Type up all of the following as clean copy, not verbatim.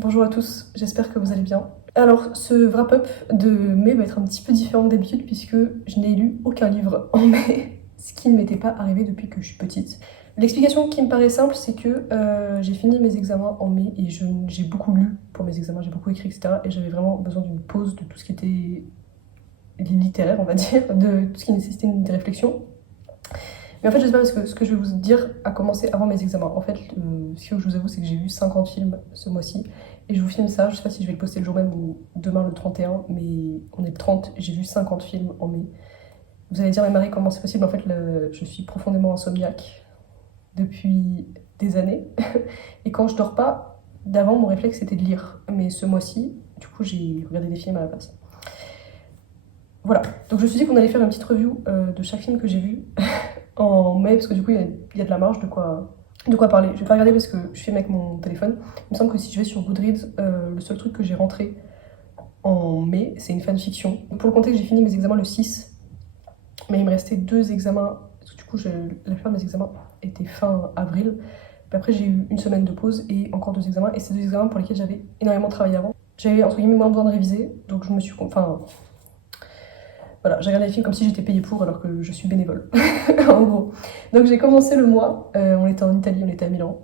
Bonjour à tous, j'espère que vous allez bien. Alors, ce wrap-up de mai va être un petit peu différent d'habitude puisque je n'ai lu aucun livre en mai, ce qui ne m'était pas arrivé depuis que je suis petite. L'explication qui me paraît simple, c'est que j'ai fini mes examens en mai et j'ai beaucoup lu pour mes examens, j'ai beaucoup écrit, etc. Et j'avais vraiment besoin d'une pause de tout ce qui était littéraire, on va dire, de tout ce qui nécessitait une réflexion. Mais en fait, je sais pas parce que ce que je vais vous dire a commencé avant mes examens. En fait, ce que je vous avoue, c'est que j'ai vu 50 films ce mois-ci. Et je vous filme ça, je sais pas si je vais le poster le jour même ou demain le 31, mais on est le 30, j'ai vu 50 films en mai. Vous allez dire, mais Marie, comment c'est possible? En fait, je suis profondément insomniaque depuis des années. Et quand je dors pas, d'avant, mon réflexe c'était de lire. Mais ce mois-ci, du coup, j'ai regardé des films à la place. Voilà, donc je me suis dit qu'on allait faire une petite review de chaque film que j'ai vu en mai, parce que du coup, il y a de la marge de quoi parler. Je vais pas regarder parce que je filme avec mon téléphone. Il me semble que si je vais sur Goodreads, le seul truc que j'ai rentré en mai, c'est une fanfiction. Pour le contexte, j'ai fini mes examens le 6, mais il me restait 2 examens. Parce que du coup, la plupart de mes examens étaient fin avril. Puis après, j'ai eu une semaine de pause et encore 2 examens. Et c'est 2 examens pour lesquels j'avais énormément travaillé avant. J'avais entre guillemets moins besoin de réviser, donc je me suis. Enfin, voilà, j'ai regardé les films comme si j'étais payée pour alors que je suis bénévole, en gros. Donc j'ai commencé le mois, on était en Italie, on était à Milan.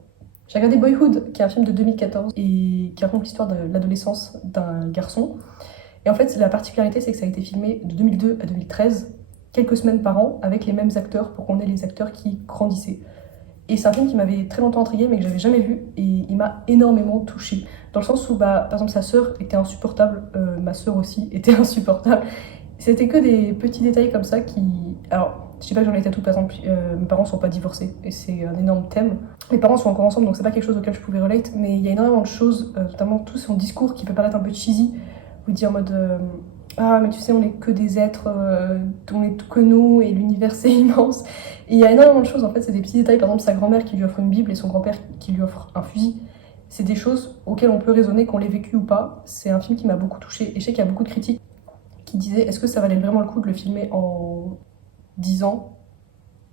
J'ai regardé Boyhood, qui est un film de 2014 et qui raconte l'histoire de l'adolescence d'un garçon. Et en fait, la particularité, c'est que ça a été filmé de 2002 à 2013, quelques semaines par an, avec les mêmes acteurs pour qu'on ait les acteurs qui grandissaient. Et c'est un film qui m'avait très longtemps intrigué mais que j'avais jamais vu et il m'a énormément touchée. Dans le sens où, par exemple, sa sœur était insupportable, ma sœur aussi était insupportable. C'était que des petits détails comme ça qui. Alors, je sais pas que j'en ai tatoué, par exemple, mes parents sont pas divorcés et c'est un énorme thème. Mes parents sont encore ensemble donc c'est pas quelque chose auquel je pouvais relate, mais il y a énormément de choses, notamment tout son discours qui peut paraître un peu cheesy, vous dire en mode ah, mais tu sais, on est que des êtres, on est que nous et l'univers c'est immense. Et il y a énormément de choses en fait, c'est des petits détails, par exemple, sa grand-mère qui lui offre une Bible et son grand-père qui lui offre un fusil. C'est des choses auxquelles on peut raisonner, qu'on l'ait vécu ou pas. C'est un film qui m'a beaucoup touchée et je sais qu'il y a beaucoup de critiques qui disait est-ce que ça valait vraiment le coup de le filmer en 10 ans,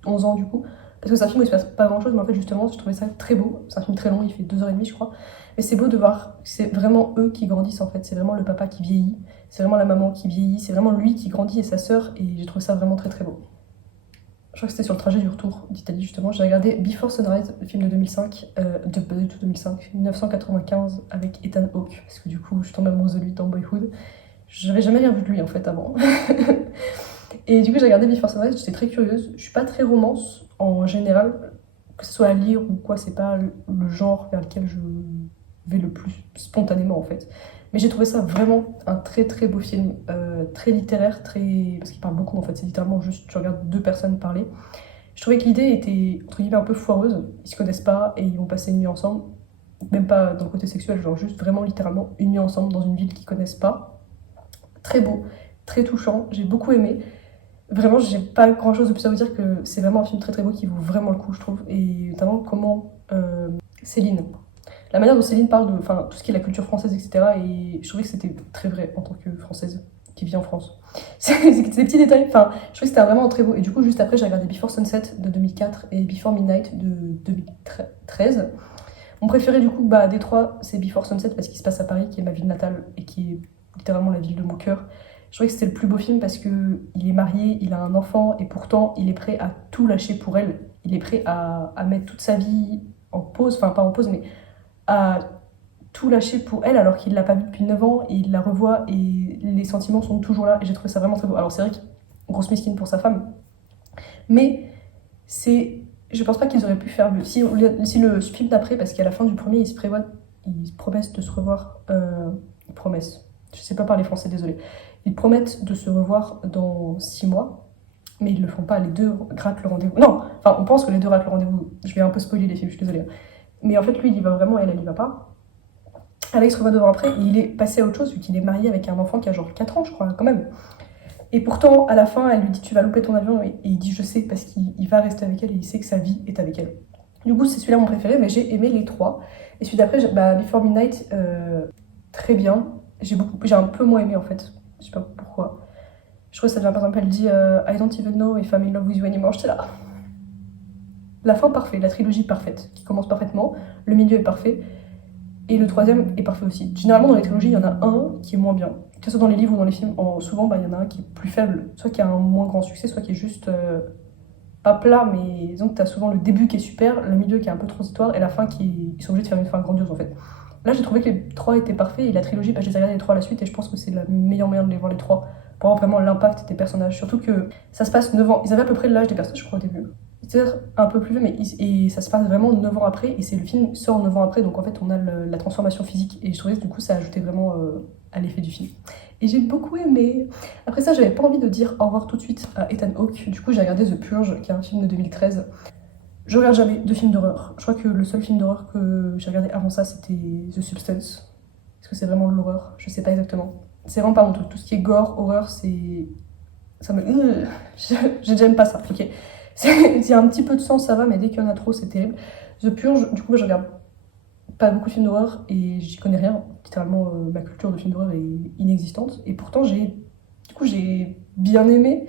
11 ans du coup. Parce que c'est un film où il se passe pas grand chose, mais en fait justement je trouvais ça très beau. C'est un film très long, il fait 2h30 je crois. Mais c'est beau de voir que c'est vraiment eux qui grandissent en fait. C'est vraiment le papa qui vieillit, c'est vraiment la maman qui vieillit, c'est vraiment lui qui grandit et sa sœur. Et j'ai trouvé ça vraiment très très beau. Je crois que c'était sur le trajet du retour d'Italie justement. J'ai regardé Before Sunrise, le film de 2005, pas du tout 2005, 1995 avec Ethan Hawke. Parce que du coup je suis tombée amoureuse de lui dans Boyhood. J'avais jamais rien vu de lui en fait avant. Et du coup, j'ai regardé Before Sunrise, j'étais très curieuse. Je suis pas très romance en général, que ce soit à lire ou quoi, c'est pas le genre vers lequel je vais le plus spontanément en fait. Mais j'ai trouvé ça vraiment un très très beau film, très littéraire, très. Parce qu'il parle beaucoup en fait, c'est littéralement juste tu regardes 2 personnes parler. Je trouvais que l'idée était entre guillemets un peu foireuse, ils se connaissent pas et ils vont passer une nuit ensemble, même pas dans le côté sexuel, genre juste vraiment littéralement une nuit ensemble dans une ville qu'ils connaissent pas. Très beau, très touchant, j'ai beaucoup aimé. Vraiment, j'ai pas grand chose de plus à vous dire que c'est vraiment un film très très beau qui vaut vraiment le coup, je trouve. Et notamment comment Céline, la manière dont Céline parle de enfin, tout ce qui est la culture française, etc. Et je trouvais que c'était très vrai en tant que française qui vit en France. C'est des petits détails, enfin, je trouvais que c'était vraiment très beau. Et du coup, juste après, j'ai regardé Before Sunset de 2004 et Before Midnight de 2013. Mon préféré, du coup, des trois, c'est Before Sunset parce qu'il se passe à Paris, qui est ma ville natale et qui est littéralement la ville de mon cœur. Je trouvais que c'était le plus beau film parce que il est marié, il a un enfant et pourtant il est prêt à tout lâcher pour elle. Il est prêt à mettre toute sa vie en pause, enfin pas en pause, mais à tout lâcher pour elle alors qu'il l'a pas vue depuis 9 ans et il la revoit et les sentiments sont toujours là et j'ai trouvé ça vraiment très beau. Alors c'est vrai que grosse mesquine pour sa femme, mais c'est, je pense pas qu'ils auraient pu faire mieux. Si le film d'après, parce qu'à la fin du premier, ils promettent de se revoir, promesse. Je sais pas parler français, désolé. Ils promettent de se revoir dans 6 mois, mais ils le font pas. Les deux ratent le rendez-vous. Non, enfin, on pense que les deux ratent le rendez-vous. Je vais un peu spoiler les films, je suis désolée. Mais en fait, lui, il y va vraiment, elle y va pas. Alex revient 2 ans après, et il est passé à autre chose, vu qu'il est marié avec un enfant qui a genre 4 ans, je crois, quand même. Et pourtant, à la fin, elle lui dit tu vas louper ton avion, et il dit je sais, parce qu'il va rester avec elle et il sait que sa vie est avec elle. Du coup, c'est celui-là mon préféré, mais j'ai aimé les trois. Et celui d'après, Before Midnight, très bien. J'ai un peu moins aimé en fait. Je sais pas pourquoi. Je crois que ça devient, par exemple, elle dit I don't even know if I'm in love with you anymore. J'étais là. La fin parfaite, la trilogie parfaite, qui commence parfaitement, le milieu est parfait. Et le troisième est parfait aussi. Généralement, dans les trilogies, il y en a un qui est moins bien. Que ce soit dans les livres ou dans les films, souvent, il y en a un qui est plus faible. Soit qui a un moins grand succès, soit qui est juste pas plat, mais disons que tu as souvent le début qui est super, le milieu qui est un peu transitoire, et la fin ils sont obligés de faire une fin grandiose en fait. Là, j'ai trouvé que les trois étaient parfaits, et la trilogie, je les ai regardés les trois à la suite, et je pense que c'est la meilleure manière de les voir les trois, pour avoir vraiment l'impact des personnages. Surtout que ça se passe 9 ans. Ils avaient à peu près l'âge des personnages, je crois, au début. C'est-à-dire un peu plus vieux, mais et ça se passe vraiment 9 ans après, et le film sort 9 ans après, donc en fait, on a la transformation physique, et je trouvais que du coup, ça ajoutait vraiment à l'effet du film. Et j'ai beaucoup aimé. Après ça, j'avais pas envie de dire au revoir tout de suite à Ethan Hawke. Du coup, j'ai regardé The Purge, qui est un film de 2013. Je regarde jamais de films d'horreur. Je crois que le seul film d'horreur que j'ai regardé avant ça, c'était The Substance. Est-ce que c'est vraiment de l'horreur? Je sais pas exactement. C'est vraiment pas mon truc. Tout ce qui est gore, horreur, c'est... Ça me... J'aime pas ça, ok. S'il y a un petit peu de sang, ça va, mais dès qu'il y en a trop, c'est terrible. The Purge, du coup, moi, je regarde pas beaucoup de films d'horreur et j'y connais rien. Littéralement, ma culture de films d'horreur est inexistante. Et pourtant, j'ai bien aimé.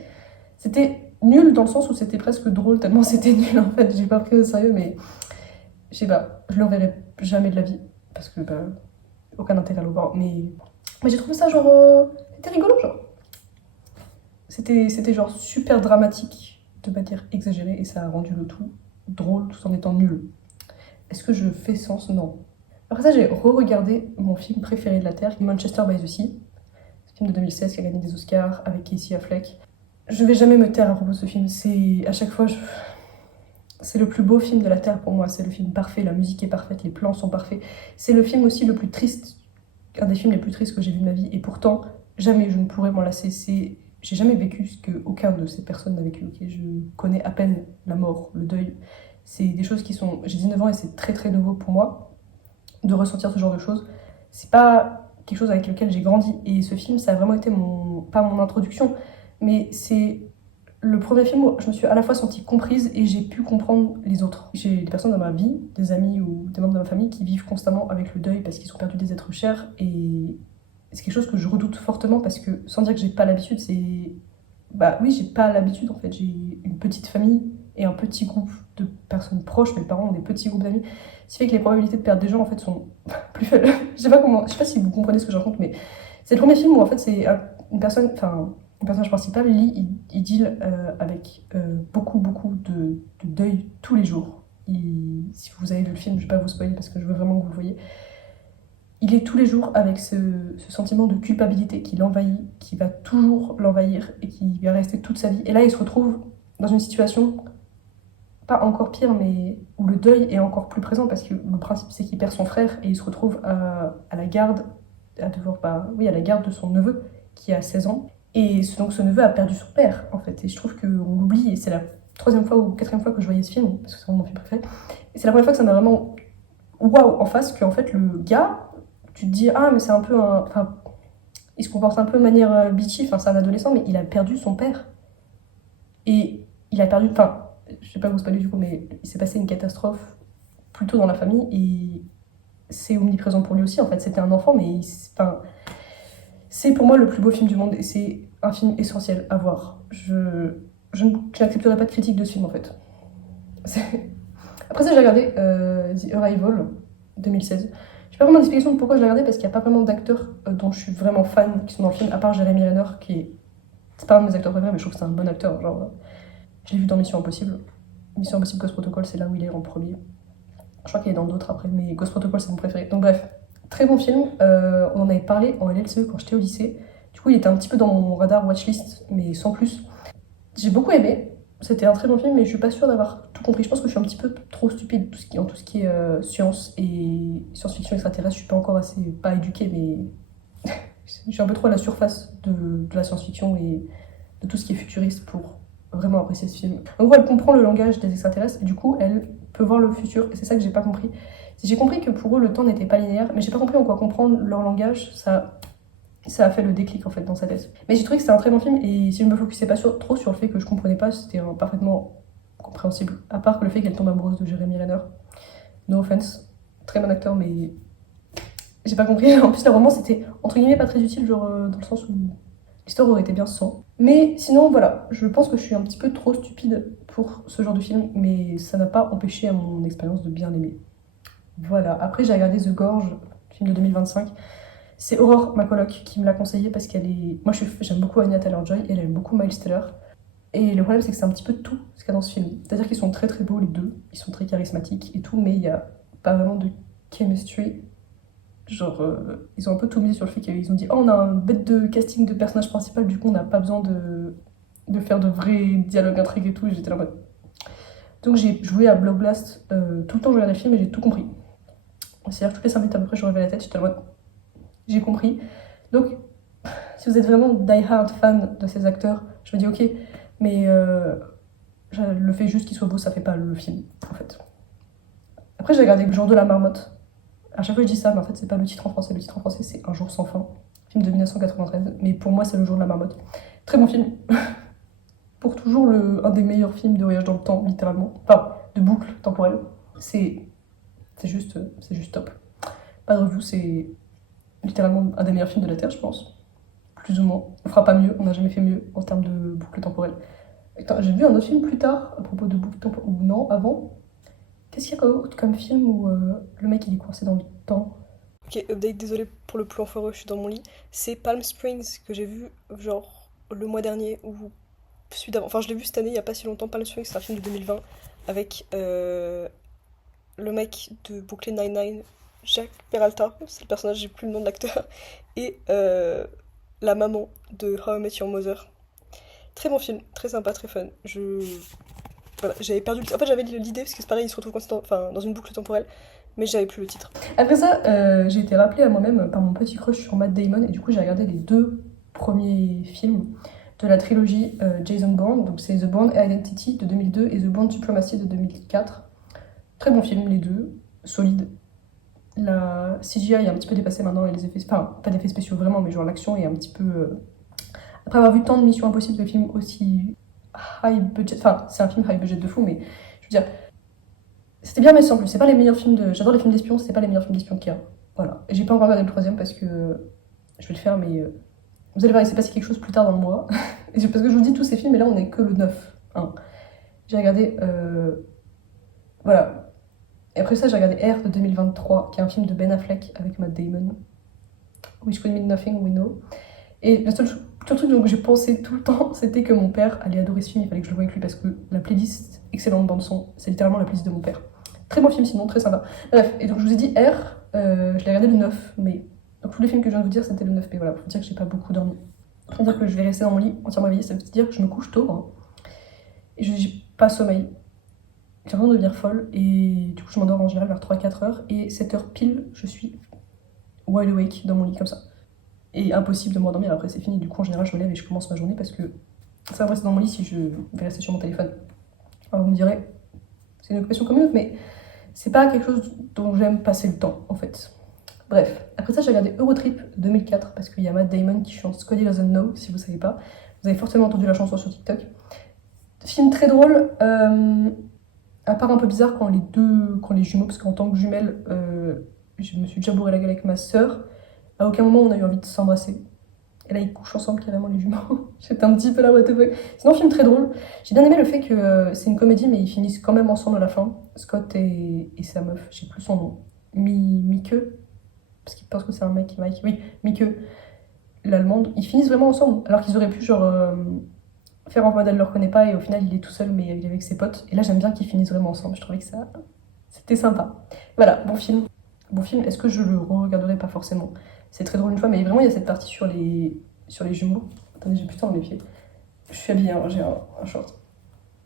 C'était nul dans le sens où c'était presque drôle, tellement c'était nul en fait. J'ai pas pris au sérieux, mais je sais pas, je le reverrai jamais de la vie parce que aucun intérêt à le voir. Mais j'ai trouvé ça genre. C'était rigolo, genre. C'était genre super dramatique de manière exagérée et ça a rendu le tout drôle tout en étant nul. Est-ce que je fais sens? Non. Après ça, j'ai re-regardé mon film préféré de la Terre, Manchester by the Sea. Ce film de 2016 qui a gagné des Oscars avec Casey Affleck. Je vais jamais me taire à propos de ce film. C'est à chaque fois, c'est le plus beau film de la Terre pour moi. C'est le film parfait, la musique est parfaite, les plans sont parfaits. C'est le film aussi le plus triste, un des films les plus tristes que j'ai vu de ma vie. Et pourtant, jamais je ne pourrais m'en lasser. J'ai jamais vécu ce que aucun de ces personnes n'a vécu. Okay, je connais à peine la mort, le deuil. C'est des choses qui sont... J'ai 19 ans et c'est très très nouveau pour moi de ressentir ce genre de choses. C'est pas quelque chose avec lequel j'ai grandi. Et ce film, ça a vraiment été pas mon introduction, mais c'est le premier film où je me suis à la fois sentie comprise et j'ai pu comprendre les autres. J'ai des personnes dans ma vie, des amis ou des membres de ma famille qui vivent constamment avec le deuil parce qu'ils ont perdu des êtres chers et c'est quelque chose que je redoute fortement parce que sans dire que j'ai pas l'habitude, c'est... Bah oui, j'ai pas l'habitude en fait. J'ai une petite famille et un petit groupe de personnes proches, mes parents ont des petits groupes d'amis, ce qui fait que les probabilités de perdre des gens en fait sont plus faibles. Je sais pas si vous comprenez ce que je raconte, mais c'est le premier film où en fait c'est une personne, enfin le personnage principal, Lee, il deal avec beaucoup de deuil tous les jours. Si vous avez vu le film, je vais pas vous spoiler parce que je veux vraiment que vous le voyez. Il est tous les jours avec ce sentiment de culpabilité qui l'envahit, qui va toujours l'envahir et qui va rester toute sa vie. Et là, il se retrouve dans une situation, pas encore pire, mais où le deuil est encore plus présent parce que le principe, c'est qu'il perd son frère et il se retrouve à la garde, à la garde de son neveu qui a 16 ans. Et donc ce neveu a perdu son père, en fait. Et je trouve qu'on l'oublie, et c'est la 3e fois ou 4e fois que je voyais ce film, parce que c'est vraiment mon film préféré. Et c'est la première fois que ça m'a vraiment waouh en face, qu'en fait le gars, tu te dis, ah mais c'est un peu un... Enfin, il se comporte un peu de manière bitchy, enfin c'est un adolescent, mais il a perdu son père. Et il a perdu... Enfin, je sais pas vous spoiler du coup, mais il s'est passé une catastrophe plutôt dans la famille, et c'est omniprésent pour lui aussi, en fait. C'était un enfant, mais c'est pour moi le plus beau film du monde, et c'est un film essentiel à voir. Je n'accepterai pas de critique de ce film, en fait. Après ça, j'ai regardé The Arrival 2016. J'ai pas vraiment d'explication de pourquoi je l'ai regardé, parce qu'il n'y a pas vraiment d'acteurs dont je suis vraiment fan qui sont dans le film, à part Jeremy Renner, qui est... C'est pas un de mes acteurs préférés, mais je trouve que c'est un bon acteur. Genre, je l'ai vu dans Mission Impossible. Mission Impossible Ghost Protocol, c'est là où il est en premier. Je crois qu'il est dans d'autres après, mais Ghost Protocol, c'est mon préféré. Donc bref, très bon film. On en avait parlé en LLCE quand j'étais au lycée. Du coup, il était un petit peu dans mon radar watchlist, mais sans plus. J'ai beaucoup aimé. C'était un très bon film, mais je suis pas sûre d'avoir tout compris. Je pense que je suis un petit peu trop stupide en tout ce qui est science et science-fiction extraterrestre. Je suis pas encore assez, pas éduquée, mais je suis un peu trop à la surface de la science-fiction et de tout ce qui est futuriste pour vraiment apprécier ce film. En gros, elle comprend le langage des extraterrestres et du coup, elle peut voir le futur. Et c'est ça que j'ai pas compris. J'ai compris que pour eux, le temps n'était pas linéaire, mais j'ai pas compris en quoi comprendre leur langage. Ça a fait le déclic en fait dans sa tête. Mais j'ai trouvé que c'était un très bon film et si je me focusais pas trop sur le fait que je comprenais pas, c'était parfaitement compréhensible. À part que le fait qu'elle tombe amoureuse de Jeremy Renner. No offense. Très bon acteur, mais j'ai pas compris. En plus, le roman c'était entre guillemets pas très utile, genre dans le sens où l'histoire aurait été bien sans. Mais sinon, voilà, je pense que je suis un petit peu trop stupide pour ce genre de film, mais ça n'a pas empêché à mon expérience de bien l'aimer. Voilà, après j'ai regardé The Gorge film de 2025. C'est Aurore, ma coloc, qui me l'a conseillé parce qu'elle est... Moi, j'aime beaucoup Anya Taylor-Joy et elle aime beaucoup Miles Teller. Et le problème, c'est que c'est un petit peu de tout ce qu'il y a dans ce film. C'est-à-dire qu'ils sont très très beaux les deux, ils sont très charismatiques et tout, mais il n'y a pas vraiment de chemistry. Genre, ils ont un peu tout mis sur le fait qu'ils ont dit oh, on a un bête de casting de personnage principal, du coup, on n'a pas besoin de faire de vrais dialogues intrigues et tout. Et j'étais là en mode. Donc, j'ai joué à Blood Blast tout le temps, je regardais le film et j'ai tout compris. C'est-à-dire, toutes les 5 minutes à peu près, je relevais la tête, j'étais en mode. J'ai compris. Donc, si vous êtes vraiment die-hard fan de ces acteurs, je me dis ok, mais le fait juste qu'il soit beau, ça fait pas le film, en fait. Après, j'ai regardé Le jour de la marmotte. À chaque fois, je dis ça, mais en fait, c'est pas le titre en français. Le titre en français, c'est Un jour sans fin, film de 1993. Mais pour moi, c'est Le jour de la marmotte. Très bon film. Pour toujours un des meilleurs films de voyage dans le temps, littéralement. Enfin, de boucle temporelle. C'est juste top. Pas de review, c'est littéralement un des meilleurs films de la Terre, je pense. Plus ou moins. On fera pas mieux, on n'a jamais fait mieux en termes de boucle temporelle. Attends, j'ai vu un autre film plus tard à propos de boucle temporelle. Ou non, avant. Qu'est-ce qu'il y a comme film où le mec il est coincé dans le temps? Ok, update, désolé pour le plan foireux, je suis dans mon lit. C'est Palm Springs que j'ai vu genre le mois dernier ou celui d'avant. Enfin, je l'ai vu cette année il y a pas si longtemps. Palm Springs, c'est un film de 2020 avec le mec de Brooklyn Nine-Nine, Jack Peralta, c'est le personnage, j'ai plus le nom de l'acteur, et la maman de How I Met Your Mother. Très bon film, très sympa, très fun. Voilà, j'avais perdu le... En fait, j'avais l'idée, parce que c'est pareil, il se retrouve dans une boucle temporelle, mais j'avais plus le titre. Après ça, j'ai été rappelée à moi-même par mon petit crush sur Matt Damon, et du coup, j'ai regardé les 2 premiers films de la trilogie Jason Bourne. Donc, c'est The Bourne Identity de 2002 et The Bourne Supremacy de 2004. Très bon film, les deux, solide. La CGI est un petit peu dépassée maintenant, et les effets... Enfin, pas d'effets spéciaux vraiment, mais genre l'action est un petit peu... Après avoir vu tant de Missions Impossibles, de films aussi high budget, enfin c'est un film high budget de fou, mais je veux dire, c'était bien mais sans plus. C'est pas les meilleurs films de... J'adore les films d'espions, c'est pas les meilleurs films d'espions qu'il y a. Voilà. Et j'ai pas encore regardé le 3e parce que je vais le faire, mais vous allez voir, il s'est passé quelque chose plus tard dans le mois. Parce que je vous dis tous ces films, et là on est que le 9. Hein. J'ai regardé... Voilà. Et après ça, j'ai regardé R de 2023, qui est un film de Ben Affleck avec Matt Damon. Which could mean nothing, we know. Et le seul truc dont j'ai pensé tout le temps, c'était que mon père allait adorer ce film, il fallait que je le voie avec lui parce que la playlist, excellente bande-son, c'est littéralement la playlist de mon père. Très bon film sinon, très sympa. Bref, et donc je vous ai dit R, je l'ai regardé le 9 mai. Donc tous les films que je viens de vous dire, c'était le 9 mai, voilà, pour vous dire que j'ai pas beaucoup dormi. Pour dire que je vais rester dans mon lit entièrement réveillée, ça veut dire que je me couche tôt, hein, et j'ai pas sommeil. J'ai l'impression de devenir folle, et du coup je m'endors en général vers 3-4 heures, et 7 heures pile, je suis wide awake dans mon lit comme ça. Et impossible de m'endormir, après c'est fini. Du coup, en général, je me lève et je commence ma journée parce que ça va rester dans mon lit si je vais rester sur mon téléphone. Alors vous me direz, c'est une occupation comme une autre, mais c'est pas quelque chose dont j'aime passer le temps en fait. Bref, après ça, j'ai regardé Eurotrip 2004 parce qu'il y a Matt Damon qui chante Squally Doesn't Know, si vous savez pas. Vous avez forcément entendu la chanson sur TikTok. Film très drôle, à part un peu bizarre quand les jumeaux, parce qu'en tant que jumelle, je me suis déjà bourré la gueule avec ma sœur. À aucun moment on a eu envie de s'embrasser. Et là ils couchent ensemble carrément les jumeaux. J'étais un petit peu là what the fuck. Sinon film très drôle. J'ai bien aimé le fait que c'est une comédie mais ils finissent quand même ensemble à la fin. Scott et sa meuf, je sais plus son nom. Mieke. Parce qu'il pense que c'est un mec, Mike. Oui, Mieke, l'allemande. Ils finissent vraiment ensemble. Alors qu'ils auraient pu genre faire en mode elle le reconnaît pas et au final il est tout seul mais il est avec ses potes. Et là j'aime bien qu'ils finissent vraiment ensemble. Je trouvais que ça c'était sympa. Voilà, bon film. Bon film, est-ce que je le regarderai? Pas forcément. C'est très drôle une fois, mais vraiment il y a cette partie sur les jumeaux. Attendez, j'ai plus dans mes pieds. Je suis habillée, hein, j'ai un short.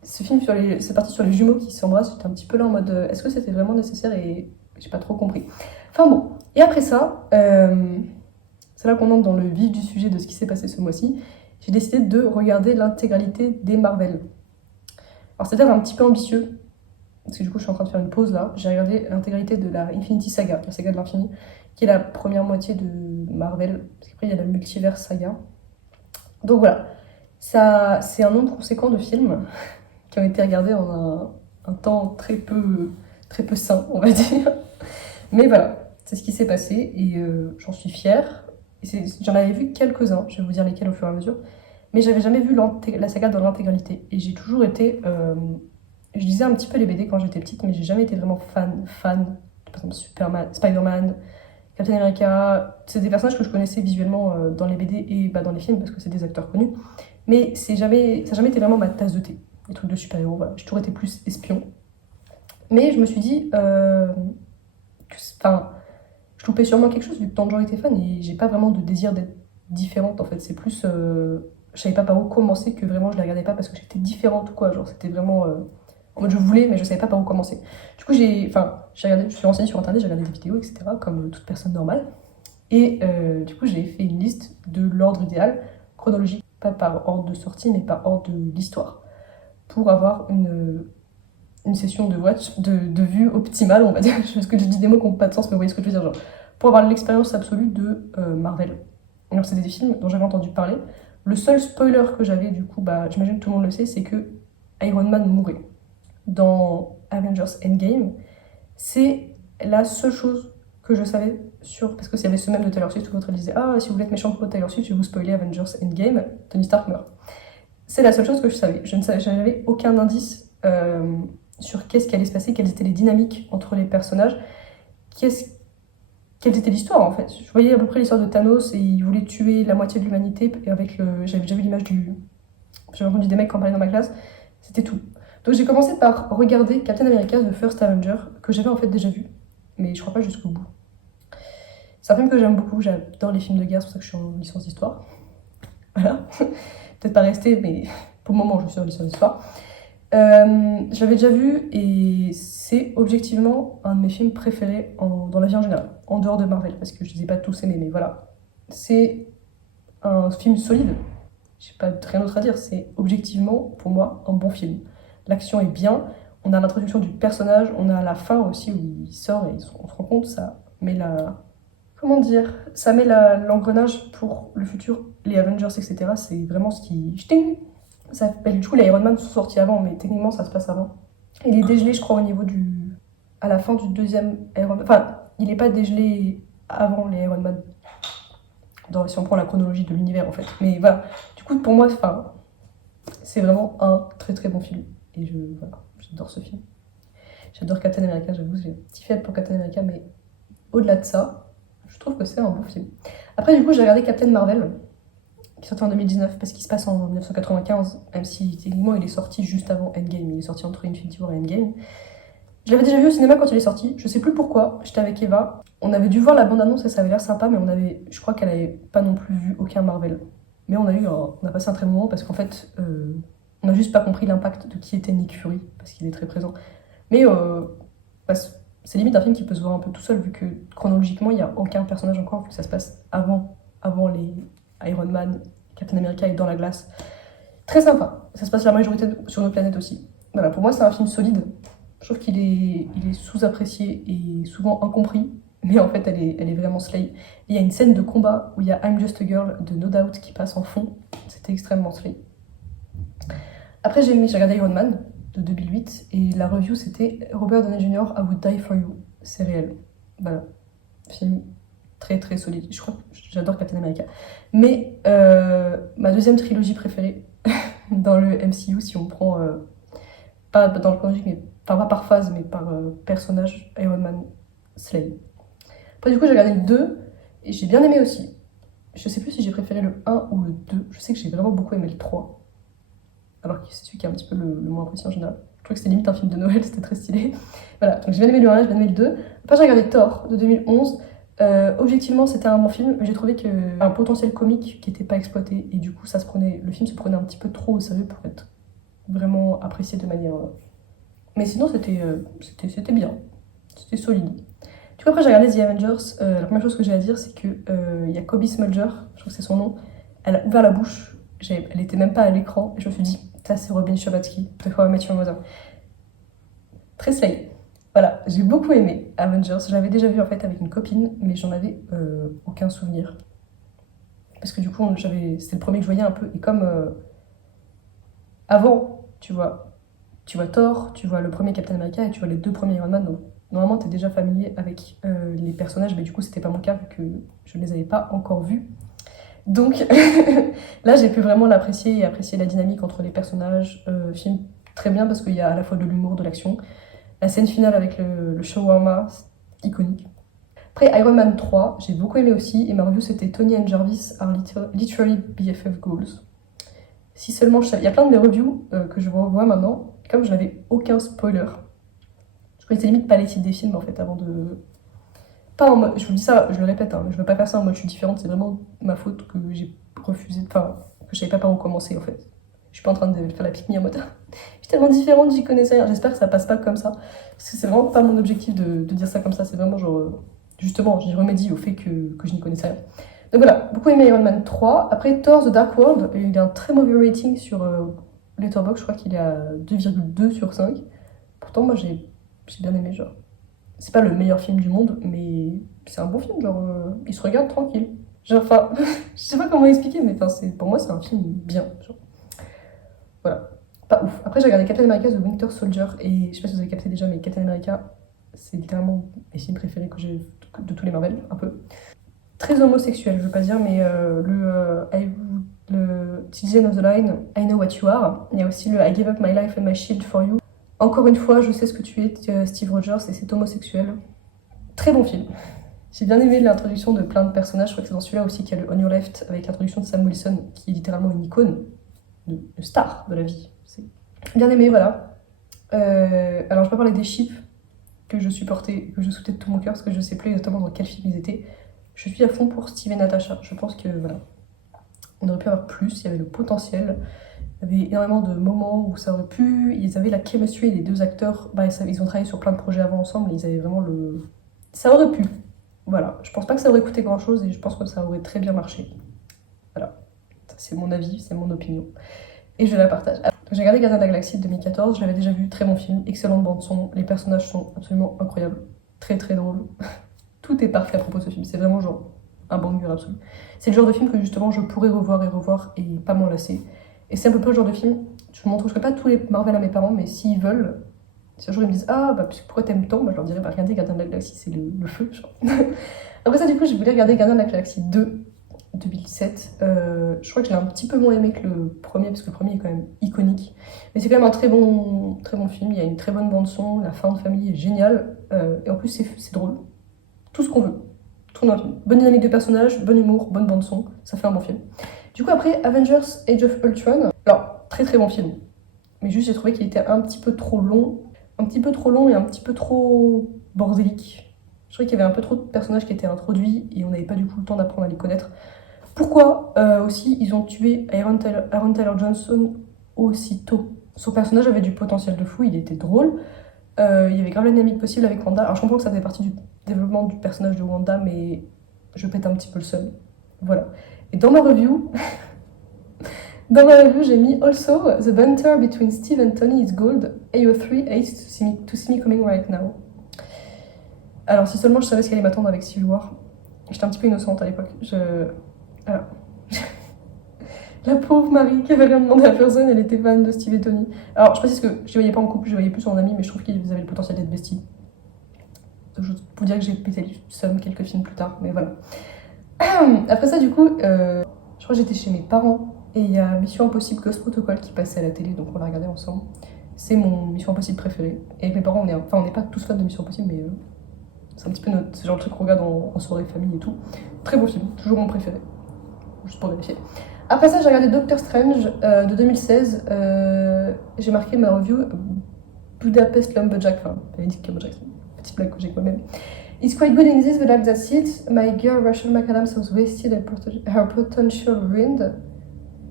Ce film cette partie sur les jumeaux qui s'embrassent, j'étais un petit peu là en mode est-ce que c'était vraiment nécessaire? Et j'ai pas trop compris. Enfin bon, et après ça, c'est là qu'on entre dans le vif du sujet de ce qui s'est passé ce mois-ci. J'ai décidé de regarder l'intégralité des Marvel. Alors c'était un petit peu ambitieux, parce que du coup je suis en train de faire une pause là. J'ai regardé l'intégralité de la Infinity Saga, la saga de l'infini, qui est la première moitié de Marvel, parce qu'après il y a la Multiverse Saga. Donc voilà, ça, c'est un nombre conséquent de films qui ont été regardés en un temps très peu sain, on va dire. Mais voilà, c'est ce qui s'est passé et j'en suis fière. J'en avais vu quelques-uns, je vais vous dire lesquels au fur et à mesure, mais j'avais jamais vu la saga dans l'intégralité. Et j'ai toujours été... je lisais un petit peu les BD quand j'étais petite, mais j'ai jamais été vraiment fan de, par exemple, Superman, Spider-Man, Captain America, c'est des personnages que je connaissais visuellement dans les BD et dans les films parce que c'est des acteurs connus. Mais ça n'a jamais été vraiment ma tasse de thé. Les trucs de super-héros, voilà. J'ai toujours été plus espion. Mais je me suis dit enfin, je loupais sûrement quelque chose vu que tant de gens étaient fans et j'ai pas vraiment de désir d'être différente en fait. C'est plus. Je savais pas par où commencer que vraiment je les regardais pas parce que j'étais différente ou quoi. Genre c'était vraiment. En mode je voulais, mais je savais pas par où commencer. Du coup, j'ai regardé, je suis renseignée sur internet, j'ai regardé des vidéos, etc., comme toute personne normale. Et du coup, j'ai fait une liste de l'ordre idéal, chronologique, pas par ordre de sortie, mais par ordre de l'histoire, pour avoir une session de watch, de vue optimale, on va dire. Parce que je dis des mots qui n'ont pas de sens, mais vous voyez ce que je veux dire, genre, pour avoir l'expérience absolue de Marvel. Alors, c'est des films dont j'avais entendu parler. Le seul spoiler que j'avais, du coup, j'imagine que tout le monde le sait, c'est que Iron Man mourait dans Avengers Endgame. C'est la seule chose que je savais parce que s'il y avait ce même de Taylor Swift où l'autre disait ah si vous voulez être méchant pour Taylor Swift je vais vous spoiler Avengers Endgame, Tony Stark meurt. C'est la seule chose que je savais. Je n'avais aucun indice sur qu'est-ce qui allait se passer, quelles étaient les dynamiques entre les personnages, quelle était l'histoire en fait. Je voyais à peu près l'histoire de Thanos et il voulait tuer la moitié de l'humanité et j'avais déjà vu l'image j'avais entendu des mecs en parler dans ma classe, c'était tout. Donc j'ai commencé par regarder Captain America The First Avenger, que j'avais en fait déjà vu, mais je crois pas jusqu'au bout. C'est un film que j'aime beaucoup, j'adore les films de guerre, c'est pour ça que je suis en licence d'histoire. Voilà. Peut-être pas rester, mais pour le moment je suis en licence d'histoire. Je l'avais déjà vu et c'est objectivement un de mes films préférés dans la vie en général, en dehors de Marvel, parce que je les ai pas tous aimés, mais voilà. C'est un film solide, j'ai pas rien d'autre à dire, c'est objectivement pour moi un bon film. L'action est bien, on a l'introduction du personnage, on a la fin aussi où il sort et on se rend compte, ça met l'engrenage pour le futur, les Avengers, etc. C'est vraiment ce qui. Du coup, les Iron Man sont sortis avant, mais techniquement ça se passe avant. Il est dégelé, je crois, à la fin du deuxième Iron Man. Enfin, il n'est pas dégelé avant les Iron Man, si on prend la chronologie de l'univers en fait. Mais voilà, du coup, pour moi, c'est vraiment un très très bon film. Et j'adore ce film. J'adore Captain America, j'avoue, j'ai un petit faible pour Captain America, mais au-delà de ça, je trouve que c'est un bon film. Après, du coup, j'ai regardé Captain Marvel, qui sortait en 2019, parce qu'il se passe en 1995, même si techniquement il est sorti juste avant Endgame, il est sorti entre Infinity War et Endgame. Je l'avais déjà vu au cinéma quand il est sorti, je sais plus pourquoi, j'étais avec Eva, on avait dû voir la bande-annonce et ça avait l'air sympa, mais je crois qu'elle avait pas non plus vu aucun Marvel. Mais on a passé un très bon moment parce qu'en fait, on n'a juste pas compris l'impact de qui était Nick Fury, parce qu'il est très présent. Mais c'est limite un film qui peut se voir un peu tout seul, vu que chronologiquement, il n'y a aucun personnage encore, vu que ça se passe avant les Iron Man, Captain America est dans la glace. Très sympa, ça se passe la majorité sur notre planète aussi. Voilà, pour moi, c'est un film solide. Je trouve qu'il est sous-apprécié et souvent incompris, mais en fait, elle est vraiment slay. Et il y a une scène de combat où il y a I'm Just a Girl de No Doubt qui passe en fond. C'était extrêmement slay. Après, j'ai regardé Iron Man de 2008 et la review c'était Robert Downey Jr. I Would Die For You. C'est réel. Voilà. Film très très solide. Je crois que j'adore Captain America. Mais ma deuxième trilogie préférée dans le MCU, si on prend pas dans le chronologique, mais pas par phase, mais par personnage, Iron Man, Slay. Après, du coup, j'ai regardé le 2 et j'ai bien aimé aussi. Je sais plus si j'ai préféré le 1 ou le 2. Je sais que j'ai vraiment beaucoup aimé le 3. Alors que c'est celui qui est un petit peu le moins apprécié en général. Je trouvais que c'était limite un film de Noël, c'était très stylé. Voilà, donc j'ai bien aimé le 1, j'ai bien aimé le 2. Après, j'ai regardé Thor de 2011. Objectivement, c'était un bon film, mais j'ai trouvé qu'il y avait un potentiel comique qui n'était pas exploité. Et du coup, le film se prenait un petit peu trop au sérieux pour être vraiment apprécié de manière. Mais sinon, c'était bien. C'était solide. Du coup, après, j'ai regardé The Avengers. La première chose que j'ai à dire, c'est qu'il y a Kobe Smulger, je trouve que c'est son nom. Elle a ouvert la bouche. Elle était même pas à l'écran. Et je me suis dit, ça, c'est Robin Scherbatsky de How I Met Your Mother. Très slay. Voilà, j'ai beaucoup aimé Avengers. J'avais déjà vu en fait avec une copine, mais j'en avais aucun souvenir. Parce que du coup, c'était le premier que je voyais un peu. Et comme avant, tu vois Thor, tu vois le premier Captain America et tu vois les deux premiers Iron Man. Donc normalement, t'es déjà familier avec les personnages, mais du coup, c'était pas mon cas vu que je ne les avais pas encore vus. Donc là, j'ai pu vraiment l'apprécier et apprécier la dynamique entre les personnages. Film très bien parce qu'il y a à la fois de l'humour, de l'action. La scène finale avec le shawarma, c'est iconique. Après Iron Man 3, j'ai beaucoup aimé aussi, et ma review c'était Tony and Jarvis are literally BFF goals. Si seulement je savais. Il y a plein de mes reviews que je revois maintenant, et comme je n'avais aucun spoiler, je connaissais limite pas les titres des films en fait avant de. Pas en mode, je vous dis ça, je le répète, hein, je veux pas faire ça en mode je suis différente, c'est vraiment ma faute que j'ai refusé, enfin, que je savais pas par où commencer en fait. Je suis pas en train de faire la pique-me en mode je suis tellement différente, j'y connaissais rien. J'espère que ça passe pas comme ça, parce que c'est vraiment pas mon objectif de dire ça comme ça, c'est vraiment genre, justement, j'y remédie au fait que je n'y connaissais rien. Donc voilà, beaucoup aimé Iron Man 3. Après Thor The Dark World, il a un très mauvais rating sur Letterboxd, je crois qu'il est à 2,2 sur 5. Pourtant, moi j'ai bien aimé, genre. C'est pas le meilleur film du monde, mais c'est un bon film, genre, il se regarde tranquille. Genre, enfin, je sais pas comment expliquer, mais enfin, pour moi, c'est un film bien. Genre. Voilà, pas ouf. Après, j'ai regardé Captain America The Winter Soldier, et je sais pas si vous avez capté déjà, mais Captain America, c'est littéralement mes films préférés que j'ai de tous les Marvel, un peu. Très homosexuel, je veux pas dire, mais le Citizen of the Line, I Know What You Are. Il y a aussi le I Give Up My Life and My Shield for You. Encore une fois, je sais ce que tu es, Steve Rogers, et c'est homosexuel. Très bon film. J'ai bien aimé l'introduction de plein de personnages. Je crois que c'est dans celui-là aussi qu'il y a le On Your Left avec l'introduction de Sam Wilson, qui est littéralement une icône, de star de la vie. C'est bien aimé, voilà. Alors, je peux parler des ships que je supportais, que je souhaitais de tout mon cœur, parce que je sais plus exactement dans quel film ils étaient. Je suis à fond pour Steve et Natasha. Je pense que voilà, on aurait pu avoir plus. Il y avait le potentiel. Il y avait énormément de moments où ça aurait pu. Ils avaient la chemistry, les deux acteurs. Bah, ils ont travaillé sur plein de projets avant ensemble. Et ils avaient vraiment le. Ça aurait pu. Voilà. Je pense pas que ça aurait coûté grand chose et je pense que ça aurait très bien marché. Voilà. C'est mon avis, c'est mon opinion. Et je la partage. J'ai regardé Gardiens de la Galaxie de 2014. Je l'avais déjà vu. Très bon film. Excellente bande-son. Les personnages sont absolument incroyables. Très très drôles. Tout est parfait à propos de ce film. C'est vraiment genre un banger absolu. C'est le genre de film que justement je pourrais revoir et pas m'en lasser. Et c'est un peu le genre de film, je ne montrerai pas tous les Marvel à mes parents, mais s'ils veulent, si un jour ils me disent ah bah pourquoi t'aimes tant, bah, je leur dirais bah regardez Gardiens de la Galaxie, c'est le feu. Genre. Après ça du coup je voulais regarder Gardiens de la Galaxie 2 2007. Je crois que je l'ai un petit peu moins aimé que le premier parce que le premier est quand même iconique. Mais c'est quand même un très bon film, il y a une très bonne bande son, la fin de famille est géniale et en plus c'est drôle. Tout ce qu'on veut. Trop d'un film. Bonne dynamique de personnages, bon humour, bonne bande son, ça fait un bon film. Du coup après Avengers Age of Ultron, alors très très bon film, mais juste j'ai trouvé qu'il était un petit peu trop long et un petit peu trop bordélique. Je trouvais qu'il y avait un peu trop de personnages qui étaient introduits et on n'avait pas du coup le temps d'apprendre à les connaître. Pourquoi aussi ils ont tué Aaron Taylor Johnson aussitôt. Son personnage avait du potentiel de fou, il était drôle, il y avait grave la dynamique possible avec Wanda. Alors je comprends que ça fait partie du développement du personnage de Wanda, mais je pète un petit peu le seum. Voilà. Et dans ma review, j'ai mis also the banter between Steve and Tony is gold. AO3 hates to see me coming right now. Alors si seulement je savais ce qu'allait m'attendre avec Civil War. J'étais un petit peu innocente à l'époque. Alors. La pauvre Marie qui avait rien demandé à personne, elle était fan de Steve et Tony. Alors je précise que je les voyais pas en couple, je les voyais plus en amis, mais je trouve qu'ils avaient le potentiel d'être besties. Je peux dire que j'ai pété le seum quelques films plus tard, mais voilà. Après ça, du coup, je crois que j'étais chez mes parents et il y a Mission Impossible Ghost Protocol qui passait à la télé, donc on l'a regardé ensemble. C'est mon Mission Impossible préféré. Et avec mes parents, on n'est pas tous fans de Mission Impossible, mais c'est un petit peu ce genre de truc qu'on regarde en soirée famille et tout. Très beau film, toujours mon préféré. Juste pour vérifier. Après ça, j'ai regardé Doctor Strange de 2016. J'ai marqué ma review Budapest Lumberjack, enfin, Benedict Cumberbatch, petite blague que j'ai avec moi-même. It's quite good in this, but that's it. My girl Rachel McAdams was wasted and her potential ruined.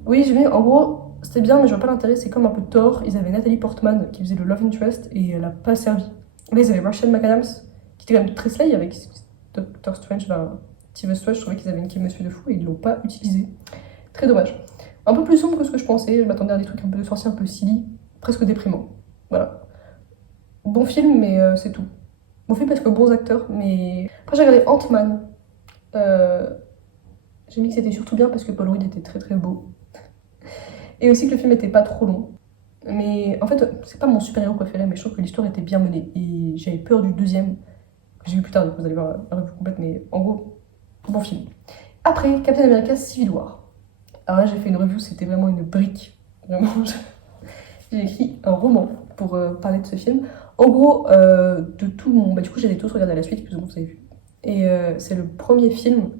Oui, j'ai mis, en gros, c'était bien, mais je vois pas l'intérêt. C'est comme un peu Thor. Ils avaient Nathalie Portman qui faisait le Love Interest et elle a pas servi. Là, ils avaient Rachel McAdams qui était quand même très slay avec Doctor Strange, Steve Strange. Je trouvais qu'ils avaient une chemistry de fou et ils l'ont pas utilisé. Très dommage. Un peu plus sombre que ce que je pensais. Je m'attendais à des trucs un peu de sorciers, un peu silly, presque déprimants. Voilà. Bon film, mais c'est tout. Bon film parce que bons acteurs, mais... Après, j'ai regardé Ant-Man. J'ai mis que c'était surtout bien parce que Paul Rudd était très très beau. Et aussi que le film était pas trop long. Mais en fait, c'est pas mon super-héros préféré, mais je trouve que l'histoire était bien menée. Et j'avais peur du deuxième, que j'ai vu plus tard, donc vous allez voir la revue complète, mais en gros, bon film. Après, Captain America Civil War. Alors là, j'ai fait une review, c'était vraiment une brique. Vraiment, j'ai écrit un roman pour parler de ce film. En gros, de tout mon... Bah, du coup, j'allais tous regarder à la suite, plus ou moins, vous avez vu. Et c'est le premier film...